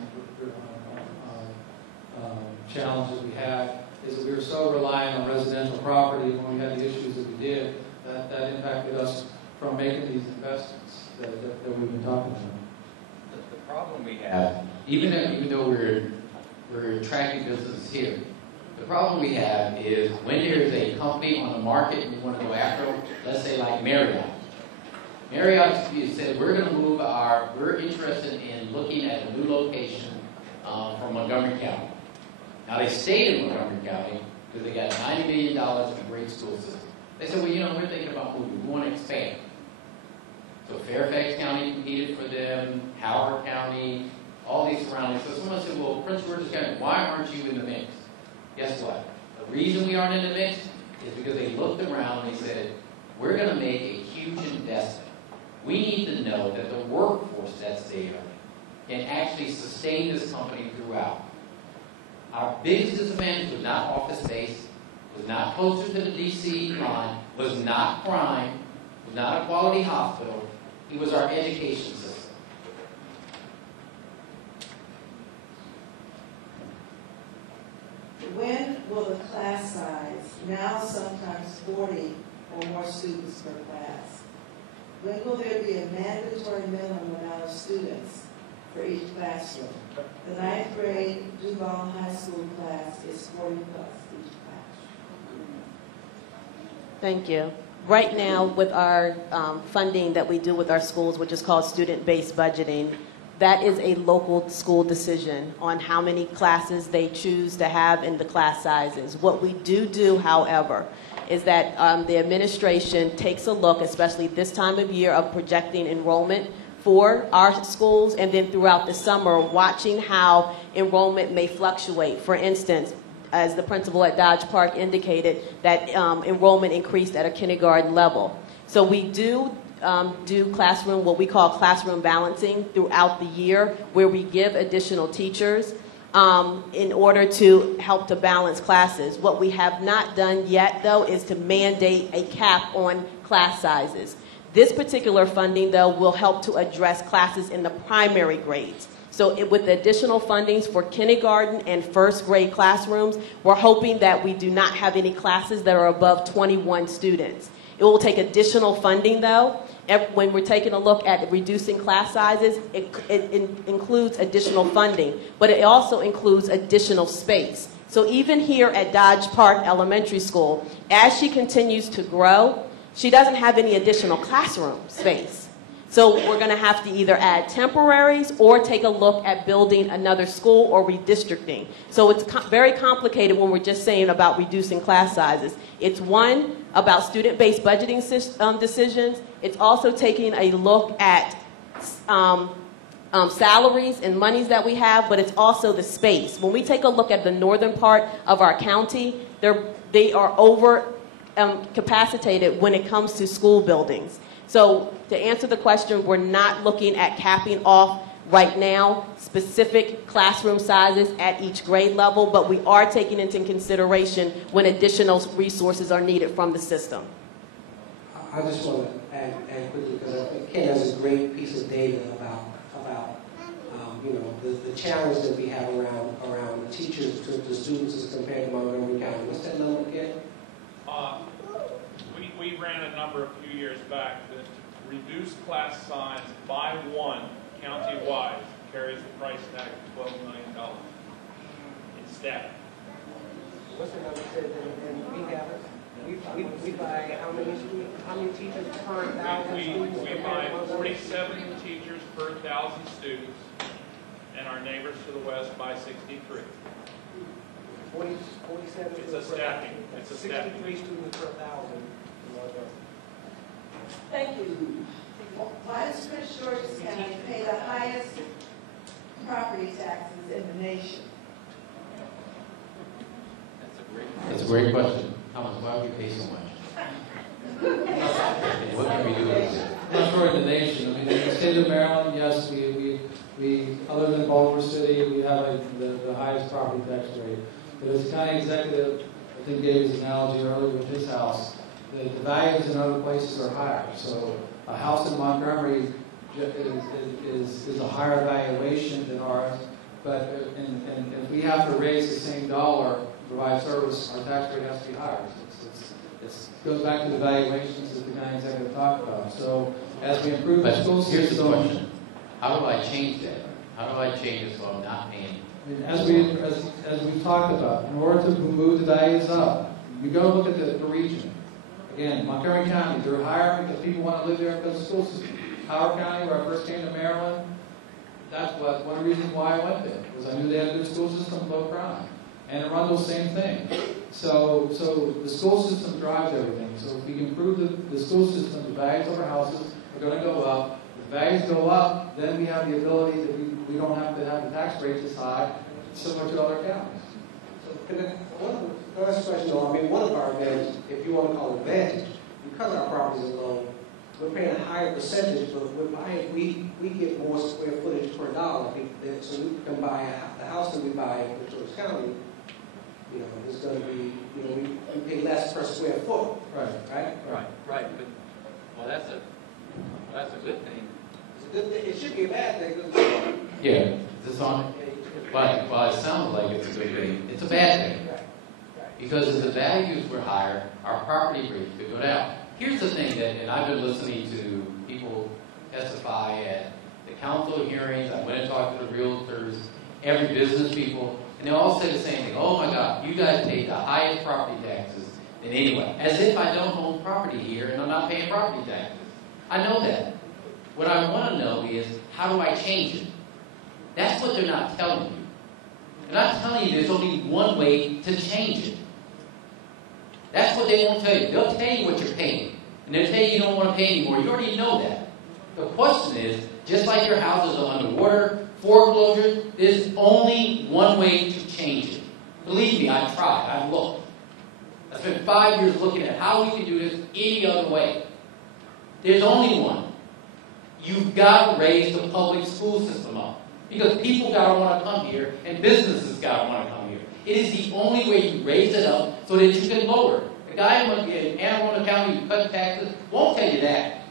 challenges we had, is that we were so reliant on residential property when we had the issues that we did, that impacted us from making these investments that we've been talking about. The problem we have, even though we're attracting businesses here, the problem we have is when there's a company on the market and we want to go after them, let's say like Marriott. Marriott said, we're interested in looking at a new location from Montgomery County. Now they stayed in Montgomery County because they got $90 million in a great school system. They said, well, we're thinking about moving. We want to expand. So Fairfax County competed for them, Howard County, all these surroundings. So someone said, well, Prince George's County, why aren't you in the mix? Guess what? The reason we aren't in the mix is because they looked around and they said, we're going to make a huge investment. We need to know that the workforce that's there can actually sustain this company throughout. Our biggest disadvantage was not office space, was not closer to the D.C. line, was not crime, was not a quality hospital. It was our education system. When will the class size, now sometimes 40 or more students per class, when will there be a mandatory minimum amount of students for each classroom? The 9th grade Duval High School class is 40 plus each class. Thank you. Right now, with our funding that we do with our schools, which is called student-based budgeting, that is a local school decision on how many classes they choose to have in the class sizes. What we do, however, is that the administration takes a look, especially this time of year, of projecting enrollment for our schools, and then throughout the summer, watching how enrollment may fluctuate. For instance, as the principal at Dodge Park indicated, that enrollment increased at a kindergarten level. So we do classroom, what we call classroom balancing throughout the year, where we give additional teachers in order to help to balance classes. What we have not done yet, though, is to mandate a cap on class sizes. This particular funding, though, will help to address classes in the primary grades. So with the additional fundings for kindergarten and first grade classrooms, we're hoping that we do not have any classes that are above 21 students. It will take additional funding, though. When we're taking a look at reducing class sizes, it includes additional funding, but it also includes additional space. So even here at Dodge Park Elementary School, as she continues to grow, she doesn't have any additional classroom space. So we're going to have to either add temporaries or take a look at building another school or redistricting. So it's very complicated when we're just saying about reducing class sizes. It's one, about student-based budgeting decisions. It's also taking a look at salaries and monies that we have, but it's also the space. When we take a look at the northern part of our county, they are over capacitated when it comes to school buildings. So to answer the question, we're not looking at capping off right now specific classroom sizes at each grade level, but we are taking into consideration when additional resources are needed from the system. I just want to add quickly, because I think Ken has a great piece of data about the challenge that we have around the teachers to the students as compared to Montgomery County. What's that number, Ken? We ran a number a few years back that reduced class size by 1 countywide carries a price tag of $12 million in staff. What's the number said, and we have it? We buy how many teachers per 1,000 students? We buy 47 teachers per 1,000 students, and our neighbors to the west buy 63. 47. It's a staffing. It's a staffing. 63 students per 1,000. Thank you. Why does Prince George's County pay the highest property taxes in the nation? That's a great question. Thomas, why would you pay so much? What can we do with it? Not for the nation. I mean, in the state of Maryland, yes, we other than Baltimore City, we have the highest property tax rate. But as a county executive, I think gave his analogy earlier with his house, the values in other places are higher. So a house in Montgomery is a higher valuation than ours. But and if we have to raise the same dollar to provide service, our tax rate has to be higher. It goes back to the valuations that the county executive talked about. So as we improve the school Here's the system, question. How do I change that? How do I change it so I'm not paying? I mean, as we've talked about, in order to move the values up, you go look at the region. Again, Montgomery County, they're higher because people want to live there because of the school system. Howard County, where I first came to Maryland, that's one reason why I went there, because I knew they had a good school system, low crime. And in Arundel, same thing. So the school system drives everything. So if we improve the school system, the values of our houses are going to go up. If the values go up, then we have the ability that we don't have to have the tax rate this high, similar to other counties. So, last question, though. I mean, one of our advantages, if you want to call it advantage, because our properties are low, we're paying a higher percentage, but we get more square footage per dollar. So we can buy the house that we buy in Prince George's County. You know, it's going to be, you know, we pay less per square foot. Right. But, well, that's a good thing. It's a good thing. It should be a bad thing. Yeah. Is this on? Well, it sounds like it's a good thing. It's a bad thing. Because if the values were higher, our property rates could go down. Here's the thing and I've been listening to people testify at the council hearings. I went and talked to the realtors, every business people, and they all say the same thing. Oh my God, you guys pay the highest property taxes than anyone. As if I don't own property here and I'm not paying property taxes. I know that. What I want to know is, how do I change it? That's what they're not telling you. They're not telling you there's only one way to change it. That's what they won't tell you. They'll tell you what you're paying. And they'll tell you you don't want to pay anymore. You already know that. The question is, just like your houses are underwater, foreclosure, there's only one way to change it. Believe me, I've tried. I've looked. I spent 5 years looking at how we can do this any other way. There's only one. You've got to raise the public school system up. Because people got to want to come here, and businesses got to want to come here. It is the only way you raise it up so that you can lower it. The guy in Anne Arundel County who cut taxes won't tell you that.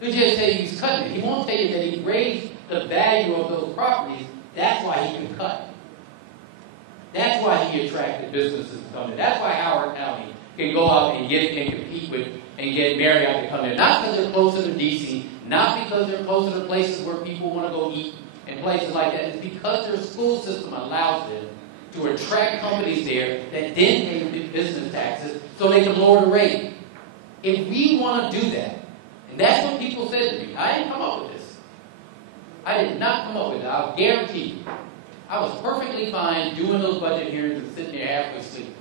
He'll just tell you he's cutting it. He won't tell you that he raised the value of those properties. That's why he can cut. That's why he attracted businesses to come in. That's why Howard County can go out and compete with and get Marriott to come in. Not because they're closer to D.C., not because they're closer to places where people want to go eat and places like that. It's because their school system allows them to attract companies there that then pay business taxes so they can lower the rate. If we want to do that, and that's what people said to me. I didn't come up with this. I did not come up with it. I'll guarantee you. I was perfectly fine doing those budget hearings and sitting there halfway asleep.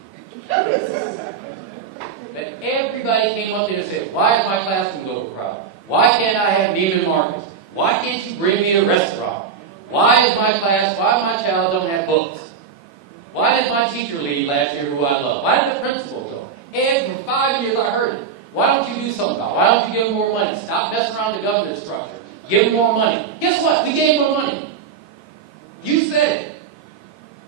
But everybody came up there and said, why is my classroom overcrowded? Why can't I have Neiman Marcus? Why can't you bring me a restaurant? Why is my child don't have books? Why did my teacher leave last year who I love? Why did the principal go? And for 5 years I heard it. Why don't you do something about it? Why don't you give them more money? Stop messing around the government structure. Give them more money. Guess what? We gave more money. You said it.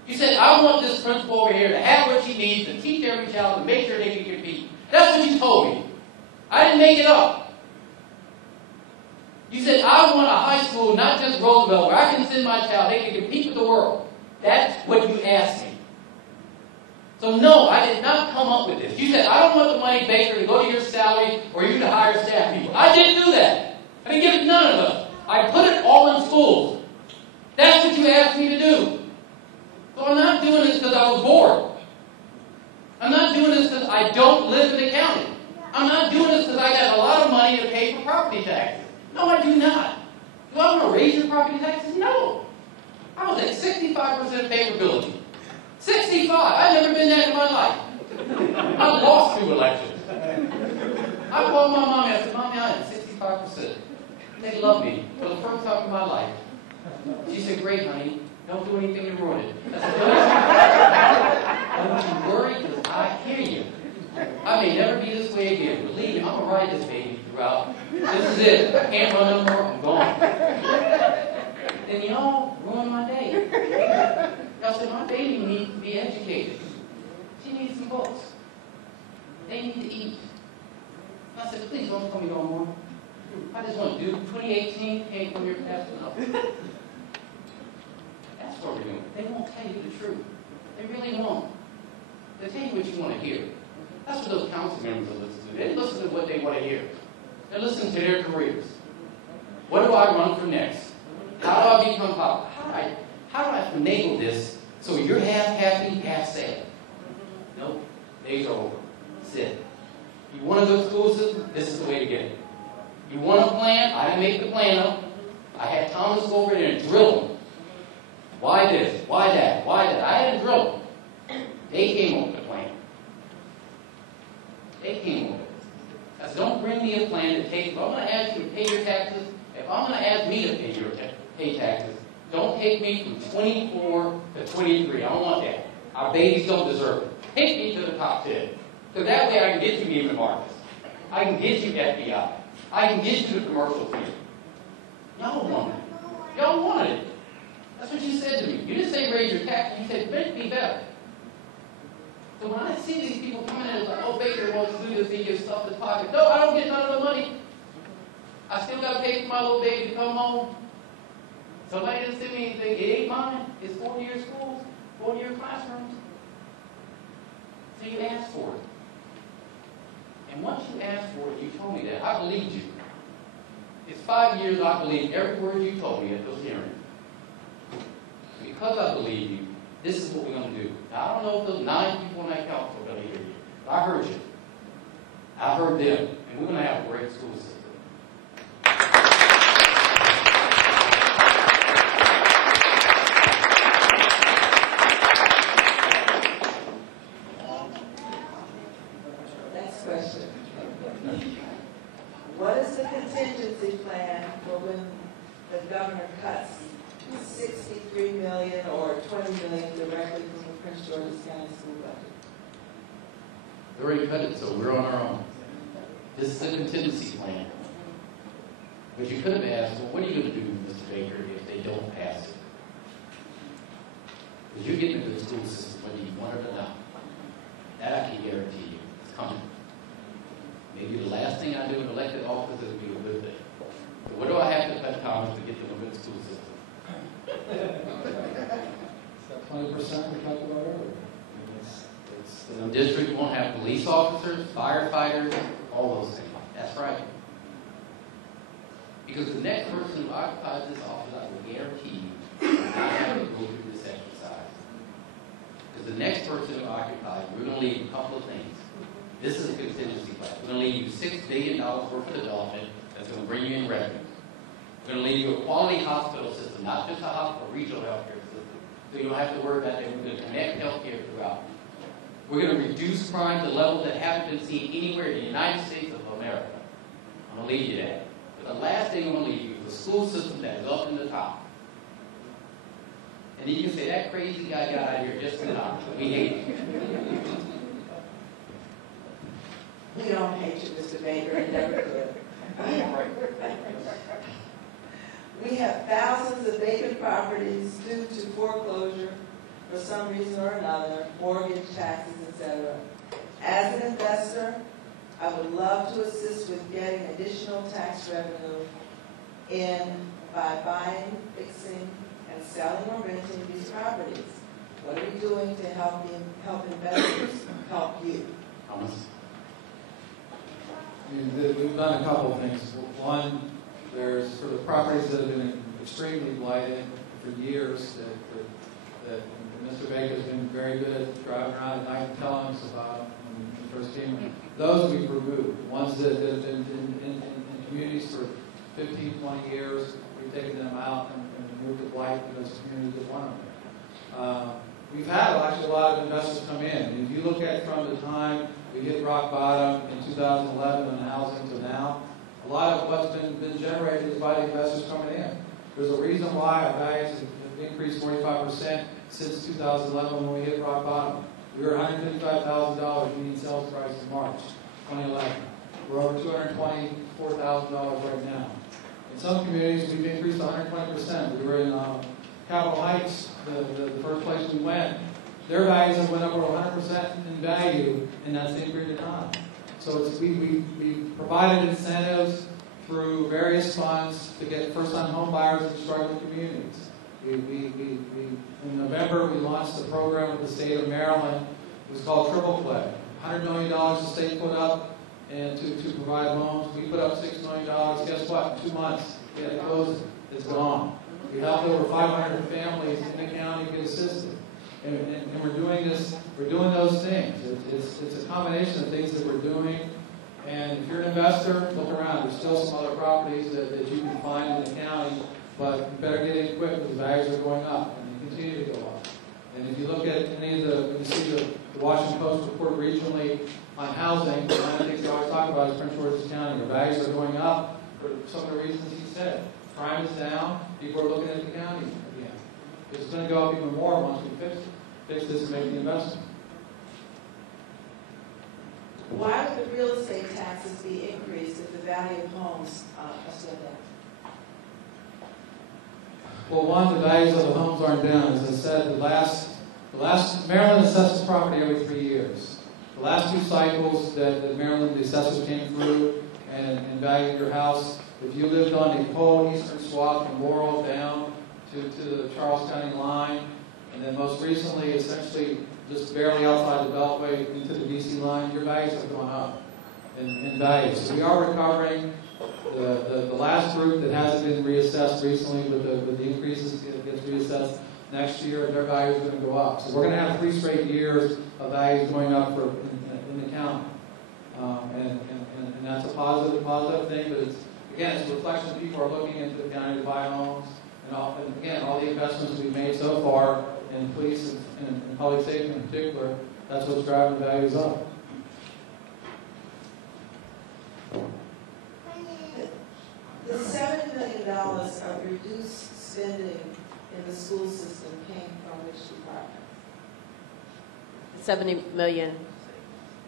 You said, I want this principal over here to have what she needs to teach every child and make sure they can compete. That's what you told me. I didn't make it up. You said, I want a high school, not just Roosevelt, where I can send my child, they can compete with the world. That's what you asked me. So no, I did not come up with this. You said, I don't want the money, Baker, to go to your salary or you to hire staff people. I didn't do that. I didn't give it to none of us. I put it all in schools. That's what you asked me to do. So I'm not doing this because I was bored. I'm not doing this because I don't live in the county. I'm not doing this because I got a lot of money to pay for property taxes. No, I do not. Do I want to raise your property taxes? No. I was at 65% favorability. 65. I've never been that in my life. I lost 2 elections. I called my mom and I said, Mommy, I am 65%. They love me for the first time in my life. She said, great, honey. Don't do anything to ruin it. I said, don't you worry, because I hear you. I may never be this way again. Believe me, I'm going to ride this baby throughout. This is it. I can't run no more. I'm gone. And y'all ruined my day. Y'all said, my baby needs to be educated. She needs some books. They need to eat. I said, please don't tell me no more. I just want to do 2018, can't come here fast enough. That's what we're doing. They won't tell you the truth. They really won't. They'll tell you what you want to hear. That's what those council members are listening to. They listen to what they want to hear. They're listening to their careers. What do I run for next? How do I become popular? How do I finagle this so you're half happy, half sad? Nope. Days are over. That's it. You want a good school system? This is the way to get it. You want a plan? I didn't make the plan up. I had Thomas go over there and drill them. Why this? Why that? Why that? I didn't drill them. They came up with the plan. They came up with it. I said, don't bring me a plan to take. If I'm going to ask you to pay your taxes, if I'm going to ask me to pay taxes, don't take me from 24 to 23. I don't want that. Our babies don't deserve it. Take me to the top 10. So that way I can get you Neiman Marcus. I can get you FBI. I can get you the commercial field. Y'all wanted it. Y'all wanted it. That's what you said to me. You didn't say raise your taxes. You said make me better. So when I see these people coming in and like, oh, Baker wants to do this, he gets stuff in his pocket. No, I don't get none of the money. I still got to pay for my little baby to come home. Somebody didn't send me anything. It ain't mine. It's 4-year schools, 4-year classrooms. So you asked for it. And once you asked for it, you told me that. I believed you. It's 5 years I believed every word you told me at those hearings. Because I believe you, this is what we're going to do. Now, I don't know if those 9 people in that council are going to hear you. But I heard you. I heard them. And we're going to have a great school system. Next question. What is the contingency plan for when the governor cuts $63 million or $20 million directly from the Prince George's County school budget? They already cut it, so we're on our own. This is a contingency plan. But you could have asked, well, what are you going to do, Mr. Baker, if they don't pass it? Because you're getting a good school system, whether you want it or not. That I can guarantee you. It's coming. Maybe the last thing I do in elected office is be a good thing. So what do I have to cut Thomas to get them a good school system? That 20% we talked about earlier. Some districts won't have police officers, firefighters, all those things. That's right. Because the next person who occupies this office, I will guarantee you, will not have to go through this exercise. Because the next person who occupies, we're going to leave a couple of things. This is a contingency plan. We're going to leave you $6 billion worth of development that's going to bring you in revenue. We're going to leave you a quality hospital system, not just a hospital, a regional healthcare system. So you don't have to worry about that. We're going to connect healthcare throughout. We're going to reduce crime to levels that haven't been seen anywhere in the United States of America. I'm going to leave you that. But the last thing I'm going to leave you is a school system that is up in the top. And then you can say, that crazy guy got out of here just in time. We hate you. We don't hate you, Mr. Baker, and never could. We have thousands of vacant properties due to foreclosure for some reason or another, mortgage, taxes, etc. As an investor, I would love to assist with getting additional tax revenue by buying, fixing, and selling or renting these properties. What are we doing to help investors help you? Thomas? We've done a couple of things. One, there's for the properties that have been extremely blighted, for years that Mr. Baker's been very good at driving around at night and telling us about them when we first came. Those we've removed. The ones that have been in communities for 15, 20 years, we've taken them out and moved to blight because communities that want them. We've had actually a lot of investors come in. And if you look at from the time we hit rock bottom in 2011 in housing to now, a lot of what's been generated is by the investors coming in. There's a reason why our values have increased 45% since 2011 when we hit rock bottom. We were $155,000 median sales price in March 2011. We're over $224,000 right now. In some communities, we've increased 120%. We were in Capitol Heights, the first place we went. Their values have went up over 100% in value in that same period of time. So we provided incentives through various funds to get first-time home buyers in struggling communities. In November, we launched a program with the state of Maryland. It was called Triple Play. $100 million the state put up and to provide loans. We put up $6 million. Guess what? In 2 months, we had to close it. It's gone. We helped over 500 families in the county get assistance. And we're doing this, we're doing those things. It's a combination of things that we're doing. And if you're an investor, look around. There's still some other properties that you can find in the county, but you better get in quick because values are going up and they continue to go up. And if you look at any of when you see the Washington Post report regionally on housing, one of the things they always talk about is Prince George's County. The values are going up for some of the reasons he said. Crime is down. People are looking at the county again. It's going to go up even more once we fix this and make the investment. Why would the real estate taxes be increased if the value of homes are still down? Well, one, the values of the homes aren't down. As I said, the last Maryland assesses property every 3 years. The last 2 cycles that Maryland, the assessors came through and valued your house, if you lived on the whole eastern swath from Laurel down to the Charles County line, and then most recently, essentially just barely outside the Beltway into the DC line, your values have gone up in value. So we are recovering. The last group that hasn't been reassessed recently with the increases gets reassessed next year, and their value is going to go up. So we're going to have 3 straight years of values going up in the county. And that's a positive thing, but it's a reflection that people are looking into the county to buy homes. And again, all the investments we've made so far in police and public safety in particular, that's what's driving the values up. The $7 million of reduced spending in the school system came from which department? 70 million,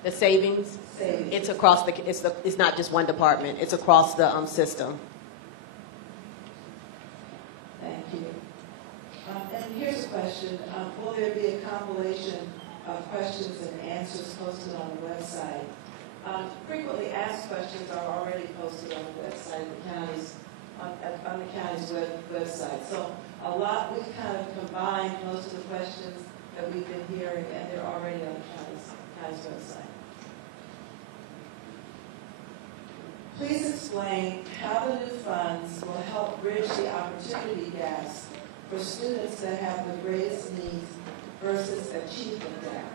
the savings? Savings. It's across it's not just one department, it's across the system. Thank you. And here's a question. Will there be a compilation of questions and answers posted on the website? Frequently asked questions are already posted on the website, on the county's website. So we've kind of combined most of the questions that we've been hearing, and they're already on the county's website. Please explain how the new funds will help bridge the opportunity gaps for students that have the greatest needs versus achievement gaps.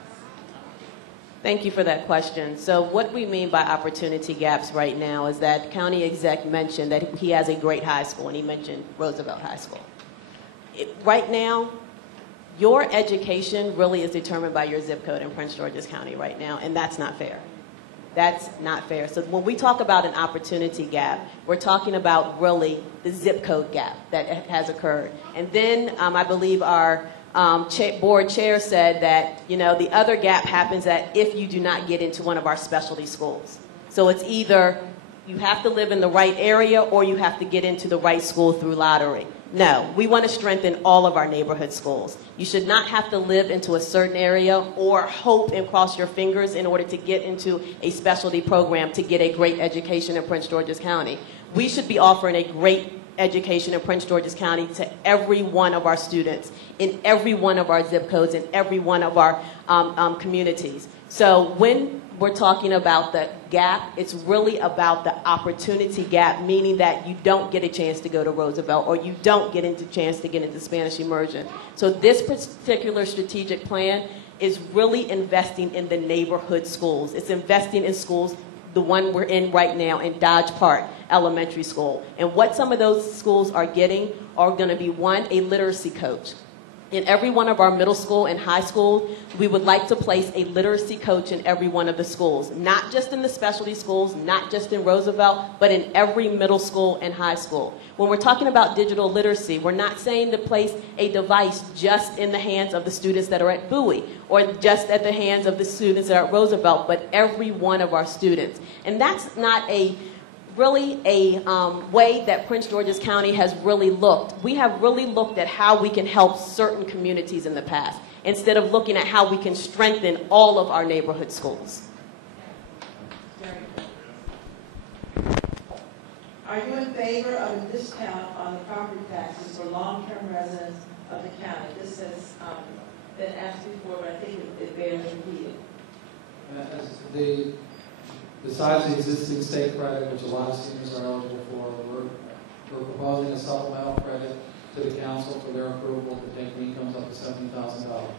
Thank you for that question. So what we mean by opportunity gaps right now is that county exec mentioned that he has a great high school, and he mentioned Roosevelt High School. Right now, your education really is determined by your zip code in Prince George's County right now, and that's not fair. That's not fair. So when we talk about an opportunity gap, we're talking about really the zip code gap that has occurred. And then I believe our board chair said that, the other gap happens that if you do not get into one of our specialty schools. So it's either you have to live in the right area or you have to get into the right school through lottery. No, we want to strengthen all of our neighborhood schools. You should not have to live into a certain area or hope and cross your fingers in order to get into a specialty program to get a great education in Prince George's County. We should be offering a great education in Prince George's County to every one of our students, in every one of our zip codes, in every one of our communities. So when we're talking about the gap, it's really about the opportunity gap, meaning that you don't get a chance to go to Roosevelt or you don't get a chance to get into Spanish immersion. So this particular strategic plan is really investing in the neighborhood schools. It's investing in schools, the one we're in right now in Dodge Park Elementary School. And what some of those schools are getting are going to be, one, a literacy coach. In every one of our middle school and high schools, we would like to place a literacy coach in every one of the schools, not just in the specialty schools, not just in Roosevelt, but in every middle school and high school. When we're talking about digital literacy, we're not saying to place a device just in the hands of the students that are at Bowie or just at the hands of the students that are at Roosevelt, but every one of our students. And that's not really a way that Prince George's County has really looked. We have really looked at how we can help certain communities in the past, instead of looking at how we can strengthen all of our neighborhood schools. Are you in favor of a discount on the property taxes for long-term residents of the county? This has been asked before, but I think it bears repeating. Besides the existing state credit, which a lot of seniors are eligible for, we're proposing a supplemental credit to the council for their approval to take the incomes up to $70,000.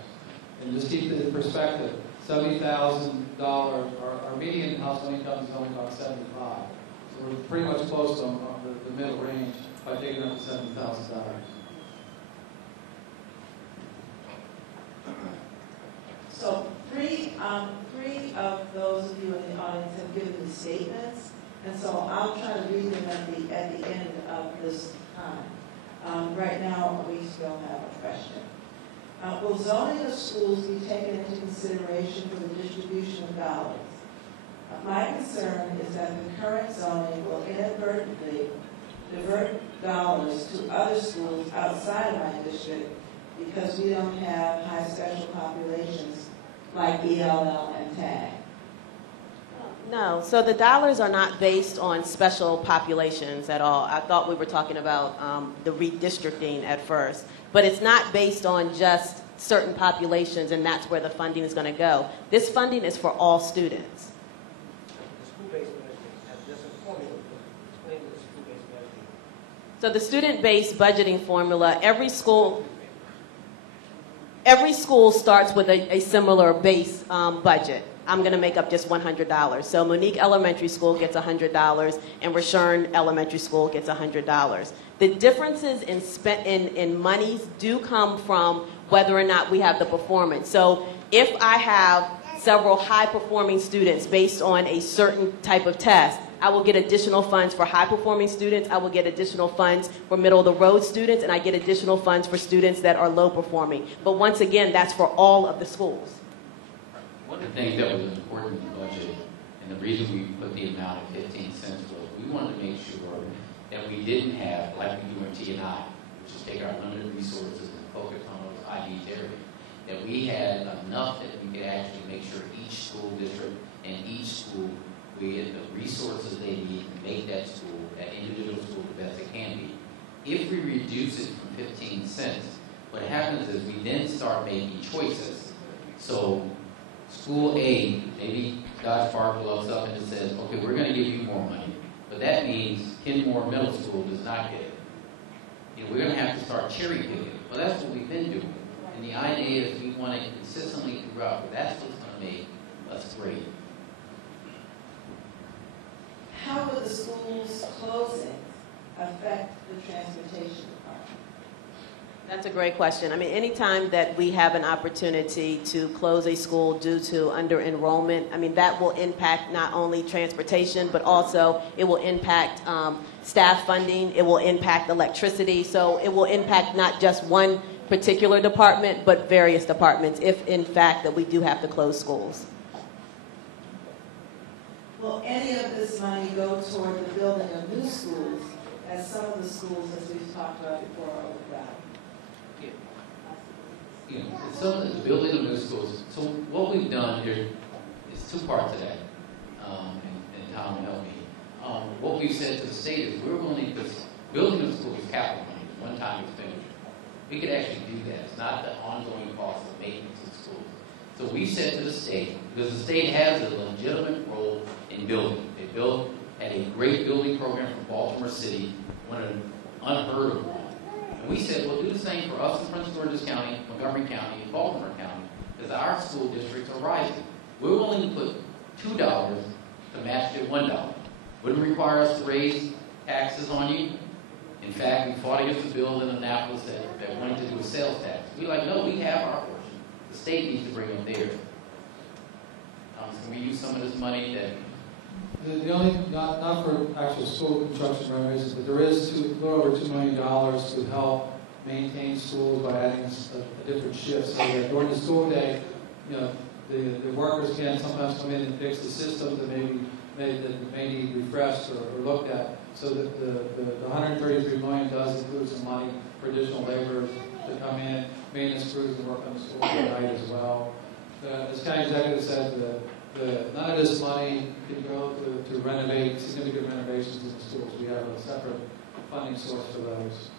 And just keep it in perspective, $70,000, our median household income is only about $75,000. So we're pretty much close on the middle range by taking up to $70,000. So three of those of you in the audience have given me statements, and so I'll try to read them at the end of this time. Right now, we still have a question. Will zoning of schools be taken into consideration for the distribution of dollars? My concern is that the current zoning will inadvertently divert dollars to other schools outside of my district because we don't have high special populations like ELL and TAG. No, so the dollars are not based on special populations at all. I thought we were talking about the redistricting at first, but it's not based on just certain populations, and that's where the funding is going to go. This funding is for all students. The school-based budgeting has just a formula. Explain the school-based budgeting. So the student-based budgeting formula, every school starts with a similar base budget. I'm going to make up just $100. So Monique Elementary School gets $100, and Rashern Elementary School gets $100. The differences in monies do come from whether or not we have the performance. So if I have several high-performing students based on a certain type of test, I will get additional funds for high-performing students, I will get additional funds for middle-of-the-road students, and I get additional funds for students that are low-performing. But once again, that's for all of the schools. One of the things that was important in the budget, and the reason we put the amount at 15 cents was we wanted to make sure that we didn't have, like we do in T&I, which is take our limited resources and focus on those IDs areas, that we had enough that we could actually make sure each school district and each school we get the resources they need to make that school, that individual school, the best it can be. If we reduce it from 15 cents, what happens is we then start making choices. So school A, maybe Dodge Park looks up and just says, okay, we're going to give you more money. But that means Kenmore Middle School does not get it. We're going to have to start cherry picking. Well, that's what we've been doing. And the idea is we want it consistently throughout, but that's what's going to make us great. How would the school's closing affect the transportation department? That's a great question. I mean, anytime that we have an opportunity to close a school due to under-enrollment, I mean, that will impact not only transportation, but also it will impact staff funding, it will impact electricity, so it will impact not just one particular department, but various departments, if in fact that we do have to close schools. Will any of this money go toward the building of new schools, as some of the schools, as we've talked about before, are overcrowded? Some of the building of new schools. So what we've done here is two parts of that, and Tom will help me. What we've said to the state is we're willing to, building of schools is capital money, one-time expenditure. We could actually do that. It's not the ongoing cost of maintenance of schools. So we said to the state, because the state has a legitimate role in building. They had a great building program for Baltimore City, one of unheard of one. And we said, well, do the same for us in Prince George's County, Montgomery County, and Baltimore County, because our school districts are rising. We're willing to put $2 to match it $1. Wouldn't require us to raise taxes on you. In fact, we fought against a bill in Annapolis that wanted to do a sales tax. We're like, no, we have our portion. The state needs to bring up theirs. Can we use some of this money that... The only, not for actual school construction renovations, but there is a little over $2 million to help maintain schools by adding a different shift. So that during the school day, you know, the workers can sometimes come in and fix the systems that may need refreshed or looked at. So that the $133 million does include some money for additional laborers to come in, maintenance crews to work on the school at night as well. As county executive said, none of this money can go to renovate significant renovations in the schools. We have a separate funding source for those.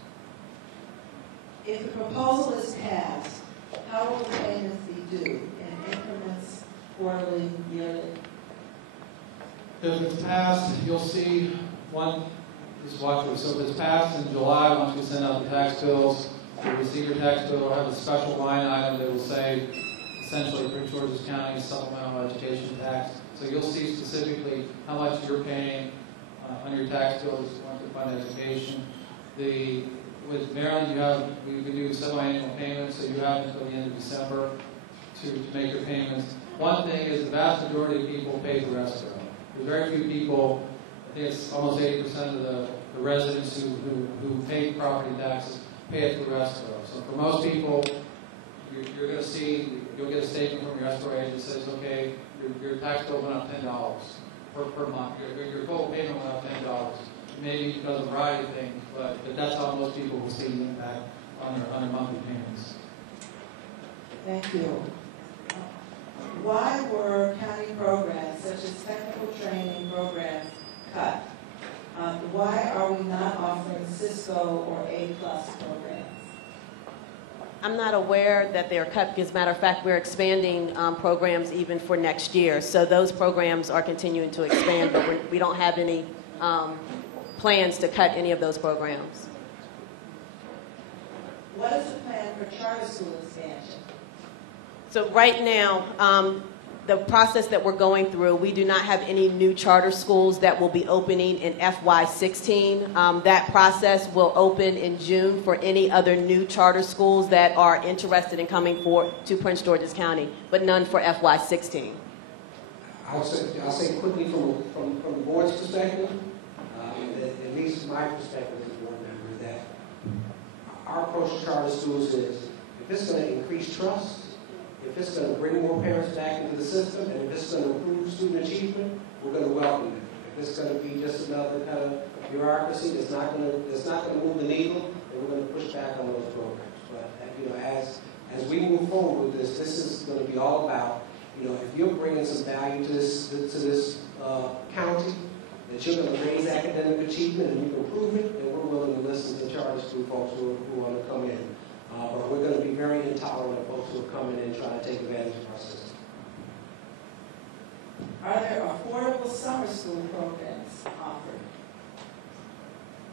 If the proposal is passed, how will the payments be due? In increments, quarterly, yearly? If it's passed, you'll see one, just watch it. So if it's passed in July, once we send out the tax bills, you'll receive your tax bill, will have a special line item that will say, essentially, Prince George's County supplemental education tax. So you'll see specifically how much you're paying on your tax bills to fund education. With Maryland, we can do semi-annual payments, so you have until the end of December to make your payments. One thing is the vast majority of people pay through escrow. There's very few people, I think it's almost 80% of the residents who pay property taxes pay it through escrow. So for most people, you're going to see, you'll get a statement from your escrow agent that says, okay, your tax bill went up $10 per month. Your total payment went up $10. Maybe because of a variety of things, but that's how most people will see the impact on their monthly payments. Thank you. Why were county programs such as technical training programs cut? Why are we not offering Cisco or A+ programs? I'm not aware that they're cut, because, as a matter of fact, we're expanding programs even for next year. So those programs are continuing to expand, but we don't have any plans to cut any of those programs. What is the plan for charter school expansion? So right now, the process that we're going through, we do not have any new charter schools that will be opening in FY16. That process will open in June for any other new charter schools that are interested in coming to Prince George's County, but none for FY16. I'll say quickly from the board's perspective, at least my perspective as a board member, that our approach to charter schools is, if it's going to increase trust, if it's going to bring more parents back into the system, and if it's going to improve student achievement, we're going to welcome it. If it's going to be just another kind of bureaucracy that's not going to move the needle, then we're going to push back on those programs. But as we move forward with this is going to be all about, if you're bringing some value to this county, that you're going to raise academic achievement and you can prove it, then we're willing to listen to charter school folks who want to come in. But we're going to be very intolerant of folks who are coming in and trying to take advantage of our system. Are there affordable summer school programs offered?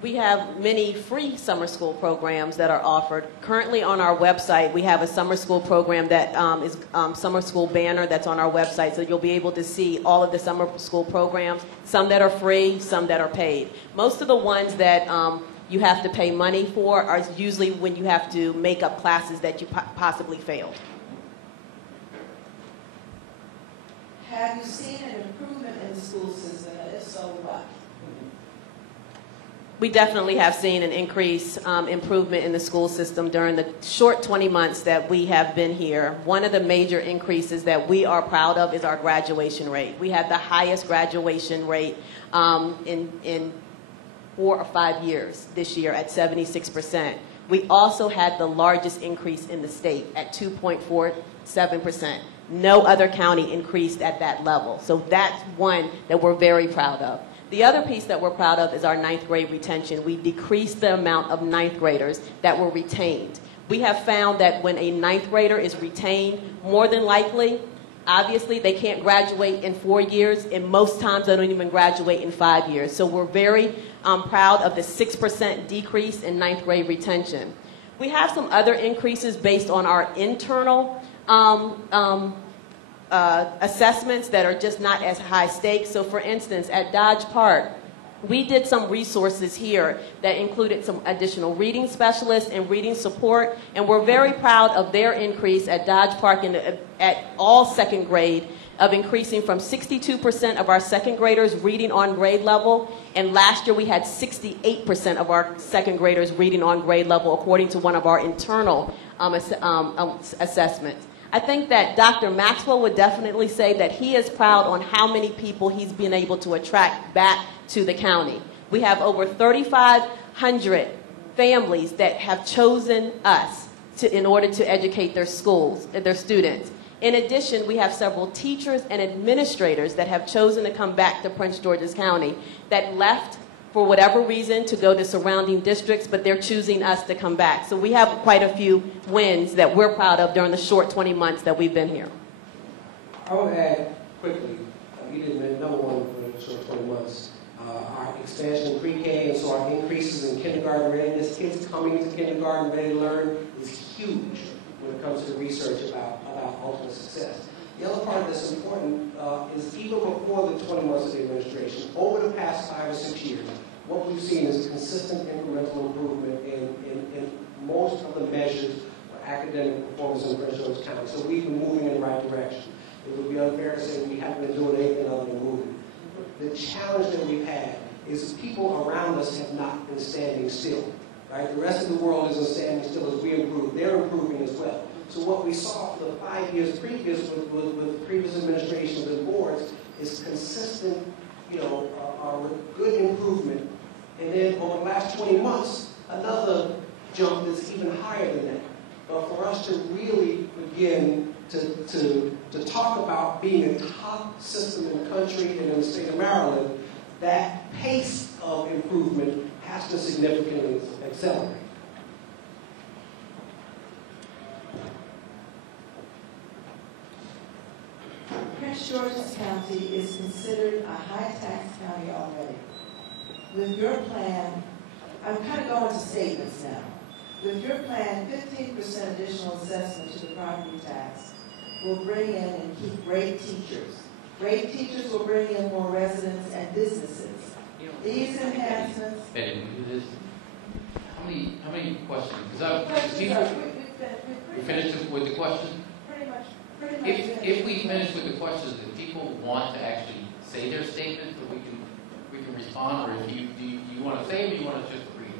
We have many free summer school programs that are offered. Currently on our website, we have a summer school program that is summer school banner that's on our website, so you'll be able to see all of the summer school programs, some that are free, some that are paid. Most of the ones that you have to pay money for are usually when you have to make up classes that you possibly failed. Have you seen an improvement in the school system, and if so, what? We definitely have seen an increase, improvement in the school system during the short 20 months that we have been here. One of the major increases that we are proud of is our graduation rate. We had the highest graduation rate in 4 or 5 years this year at 76%. We also had the largest increase in the state at 2.47%. No other county increased at that level. So that's one that we're very proud of. The other piece that we're proud of is our 9th grade retention. We decreased the amount of 9th graders that were retained. We have found that when a ninth grader is retained, more than likely, obviously, they can't graduate in 4 years, and most times they don't even graduate in 5 years. So we're very proud of the 6% decrease in ninth grade retention. We have some other increases based on our internal assessments that are just not as high stakes. So for instance, at Dodge Park, we did some resources here that included some additional reading specialists and reading support, and we're very proud of their increase at Dodge Park and at all second grade, of increasing from 62% of our second graders reading on grade level, and last year we had 68% of our second graders reading on grade level, according to one of our internal assessments. I think that Dr. Maxwell would definitely say that he is proud on how many people he's been able to attract back to the county. We have over 3,500 families that have chosen us in order to educate their students. In addition, we have several teachers and administrators that have chosen to come back to Prince George's County that left for whatever reason to go to surrounding districts, but they're choosing us to come back. So we have quite a few wins that we're proud of during the short 20 months that we've been here. I want to add quickly, you didn't know one for the short 20 months. Our expansion in pre-K and so our increases in kindergarten readiness, kids coming to kindergarten ready to learn, is huge when it comes to research about ultimate success. The other part that's important is even before the 20 months of the administration, over the past 5 or 6 years, what we've seen is consistent incremental improvement in most of the measures for academic performance in Prince George's County. So we've been moving in the right direction. It would be unfair to say we haven't been doing anything other than moving. The challenge that we've had is people around us have not been standing still. Right? The rest of the world isn't standing still as we improve. They're improving as well. So what we saw for the 5 years previous with previous administrations and boards is consistent, with good improvement. And then over the last 20 months, another jump that's even higher than that. But for us to really begin to talk about being a top system in the country and in the state of Maryland, that pace of improvement has to significantly accelerate. Prince George's County is considered a high-tax county already. With your plan, I'm kind of going to statements now. With your plan, 15% additional assessment to the property tax will bring in and keep great teachers. Great teachers will bring in more residents and businesses. These enhancements... Betty, can we do this? How many questions? Because we finished with the question? Pretty much. If we finish with the questions, if people want to actually say their statement, so we can respond, or if you want to say them, or you want to just read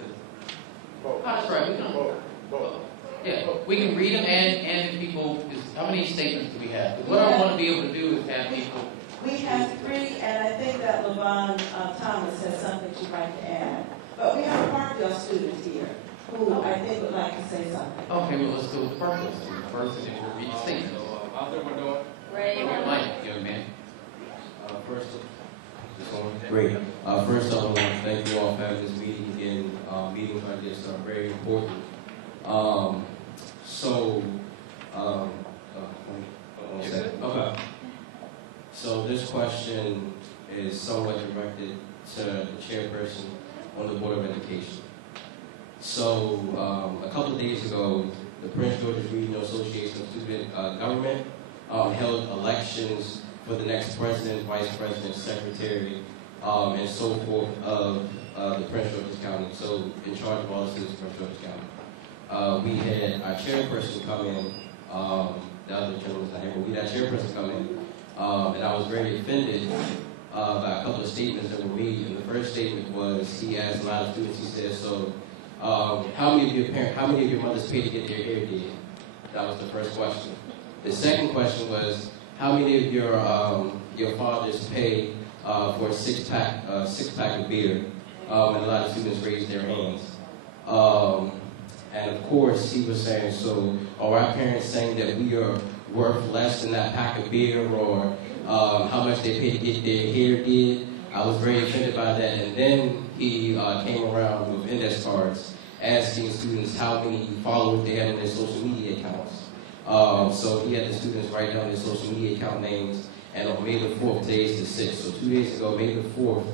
them? Oh, that's right. We can both. Yeah, we can read them, and if people. How many statements do we have? Because what I want to be able to do is have people. We have 3, and I think that LaVon Thomas has something she'd like to add. But we have a Parkdale student here who I think would like to say something. Okay, well, let's go with Parkdale student first, and then we'll read the statements. Out there, we're doing. Ray. Mike, young man. Great. First, I want to thank you all for having this meeting again. Meetings like this are very important. Okay. So this question is somewhat directed to the chairperson on the Board of Education. So a couple of days ago, the Prince George's Regional Association of Student Government held elections for the next president, vice president, secretary, and so forth of the Prince George's County. So in charge of all the citizens of Prince George's County. We had our chairperson come in, the other gentleman's not here, but we had our chairperson come in, and I was very offended by a couple of statements that were made. And the first statement was, he asked a lot of students, he said, so how many of your mothers pay to get their hair did? That was the first question. The second question was, how many of your fathers pay for a six-pack of beer? And a lot of students raised their hands. And of course, he was saying, so are our parents saying that we are worth less than that pack of beer, or how much they pay to get their hair did? I was very offended by that. And then he came around with index cards asking students how many followers they had on their social media accounts. So he had the students write down their social media account names, and on May the 4th, today is the 6th, so 2 days ago, May the 4th,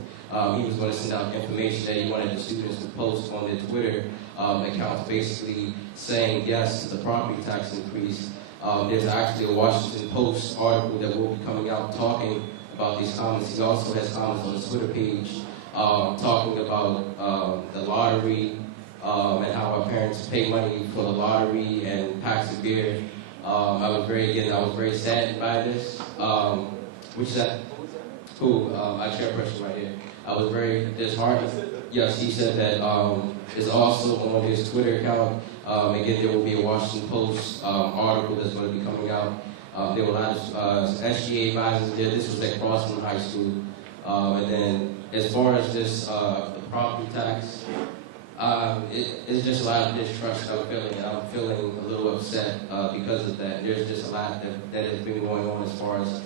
he was going to send out information that he wanted the students to post on their Twitter accounts, basically saying yes to the property tax increase. There's actually a Washington Post article that will be coming out talking about these comments. He also has comments on his Twitter page talking about the lottery and how our parents pay money for the lottery and packs of beer. I was very saddened by this. Which is that? Who? Our chairperson right here. I was very disheartened. Yes, he said that is also on his Twitter account. Again, there will be a Washington Post article that's going to be coming out. There were a lot of SGA advisors there. This was at Crossland High School. And then as far as this the property tax, it's just a lot of distrust I'm feeling. I'm feeling a little upset because of that. There's just a lot that has been going on as far as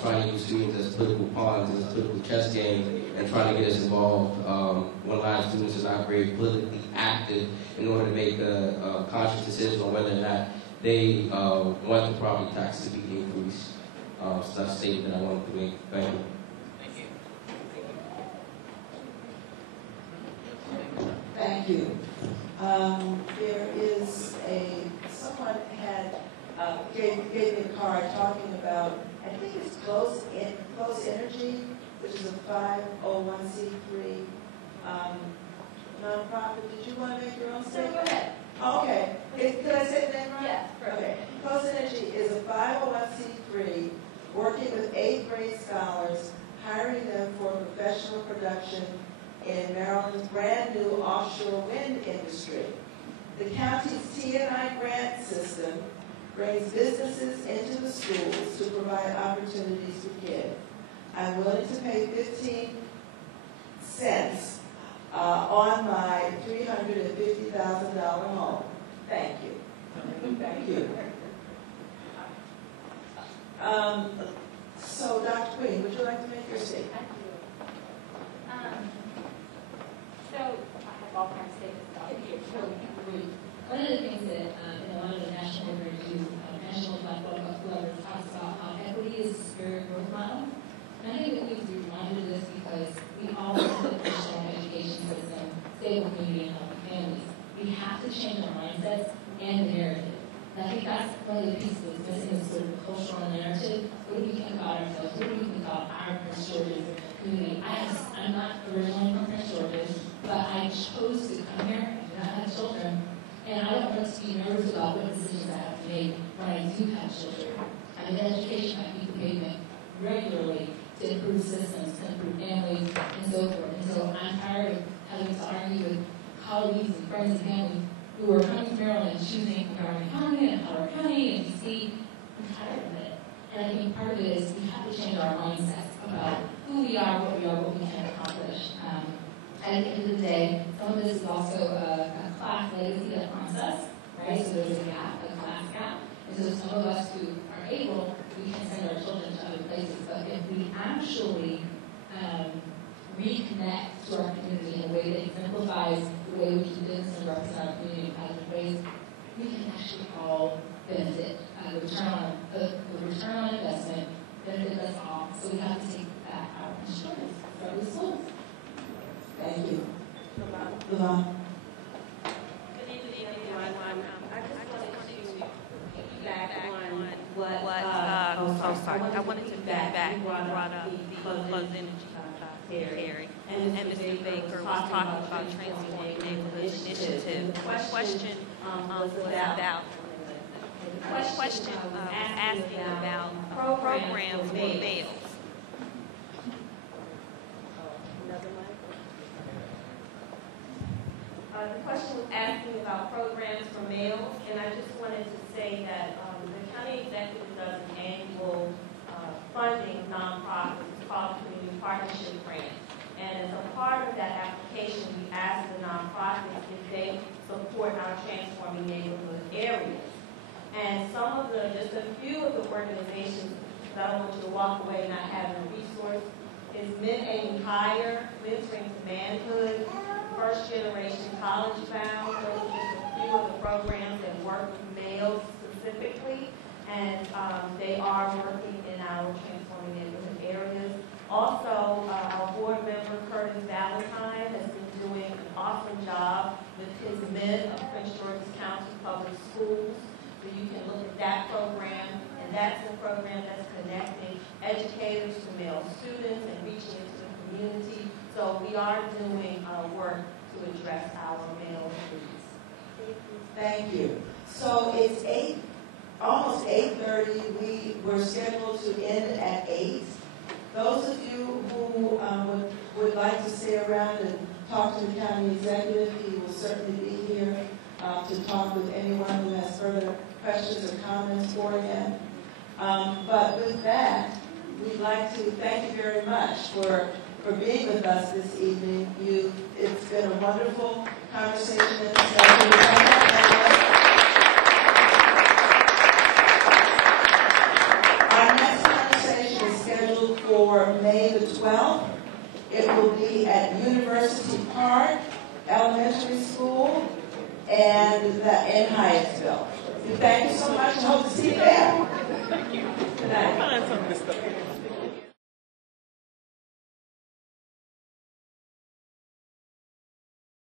trying to use students as political pawns, as a political chess game, and trying to get us involved when a lot of students are not very politically active in order to make a conscious decision on whether or not they want the property tax to be increased. So that's a statement that I wanted to make. Thank you. Thank you. There is someone gave me a card talking about, I think it's Close Energy, which is a 501c3 nonprofit. Did you want to make your own statement? Go ahead. Oh, okay. Did I say the name right? Yes, perfect. Okay. Close Energy is a 501c3 working with 8th grade scholars, hiring them for professional production in Maryland's brand new offshore wind industry. The county's T&I grant system brings businesses into the schools to provide opportunities for kids. I'm willing to pay 15 cents on my $350,000 home. Thank you. Thank you. So, Dr. Queen, would you like to make your statement? So, I have all kinds of statements about here. One of the things that in a lot of the national reviews, National Black whoever talks about how equity is the spirit growth model. And I think that we need to be reminded of this because we all want a strong education system, stable community, and healthy families. We have to change our mindsets and the narrative. And I think that's one of the pieces that's missing is sort of the cultural narrative. What do we think about ourselves? What do we think about our Prince George's community? I'm not originally from Prince George's, but I chose to come here. I do not have children. And I don't want to be nervous about what decisions I have to make when I do have children. I'm in education, I keep the pavement regularly to improve systems, to improve families, and so forth. And so I'm tired of having to argue with colleagues and friends and family who are coming to Maryland and choosing Montgomery County and Howard County and DC. I'm tired of it. And I think part of it is we have to change our mindsets about who we are, what we can accomplish. At the end of the day, some of this is also a class legacy that haunts us, right? So there's a gap, a class gap. And so some of us who are able, we can send our children to other places. But if we actually reconnect to our community in a way that exemplifies the way we do business and represent our community in positive ways, we can actually all benefit. The return on investment benefits us all. So we have to take that out of insurance for the schools. Thank you. Good evening, everyone. I just wanted to piggyback on what, I wanted to piggyback you brought up the close energy theory. And Mr. Baker was talking about transforming neighborhoods initiative. The question was asking about programs for males. The question was asking about programs for males, and I just wanted to say that the county executive does an annual funding of nonprofits. It's called Community Partnership Grant. And as a part of that application, we asked the nonprofits if they support our transforming neighborhood areas. And just a few of the organizations, that I don't want you to walk away not having a resource, is Men Aiming Higher, Mentoring to Manhood, first generation college bound. Those are just a few of the programs that work with males specifically, and they are working in our transforming neighborhood areas. Also, our board member Curtis Valentine has been doing an awesome job with his men of Prince George's County Public Schools. So you can look at that program, and that's a program that's connecting educators to male students and reaching into the community. So we are doing work to address our male students. Thank you. So it's almost 8:30. We were scheduled to end at 8. Those of you who would like to stay around and talk to the county executive, he will certainly be here to talk with anyone who has further questions or comments for him. But with that, we'd like to thank you very much for being with us this evening. It's been a wonderful conversation and discussion. Our next conversation is scheduled for May the 12th. It will be at University Park Elementary School and in Hyattsville. We thank you so much and hope to see you there. Good night.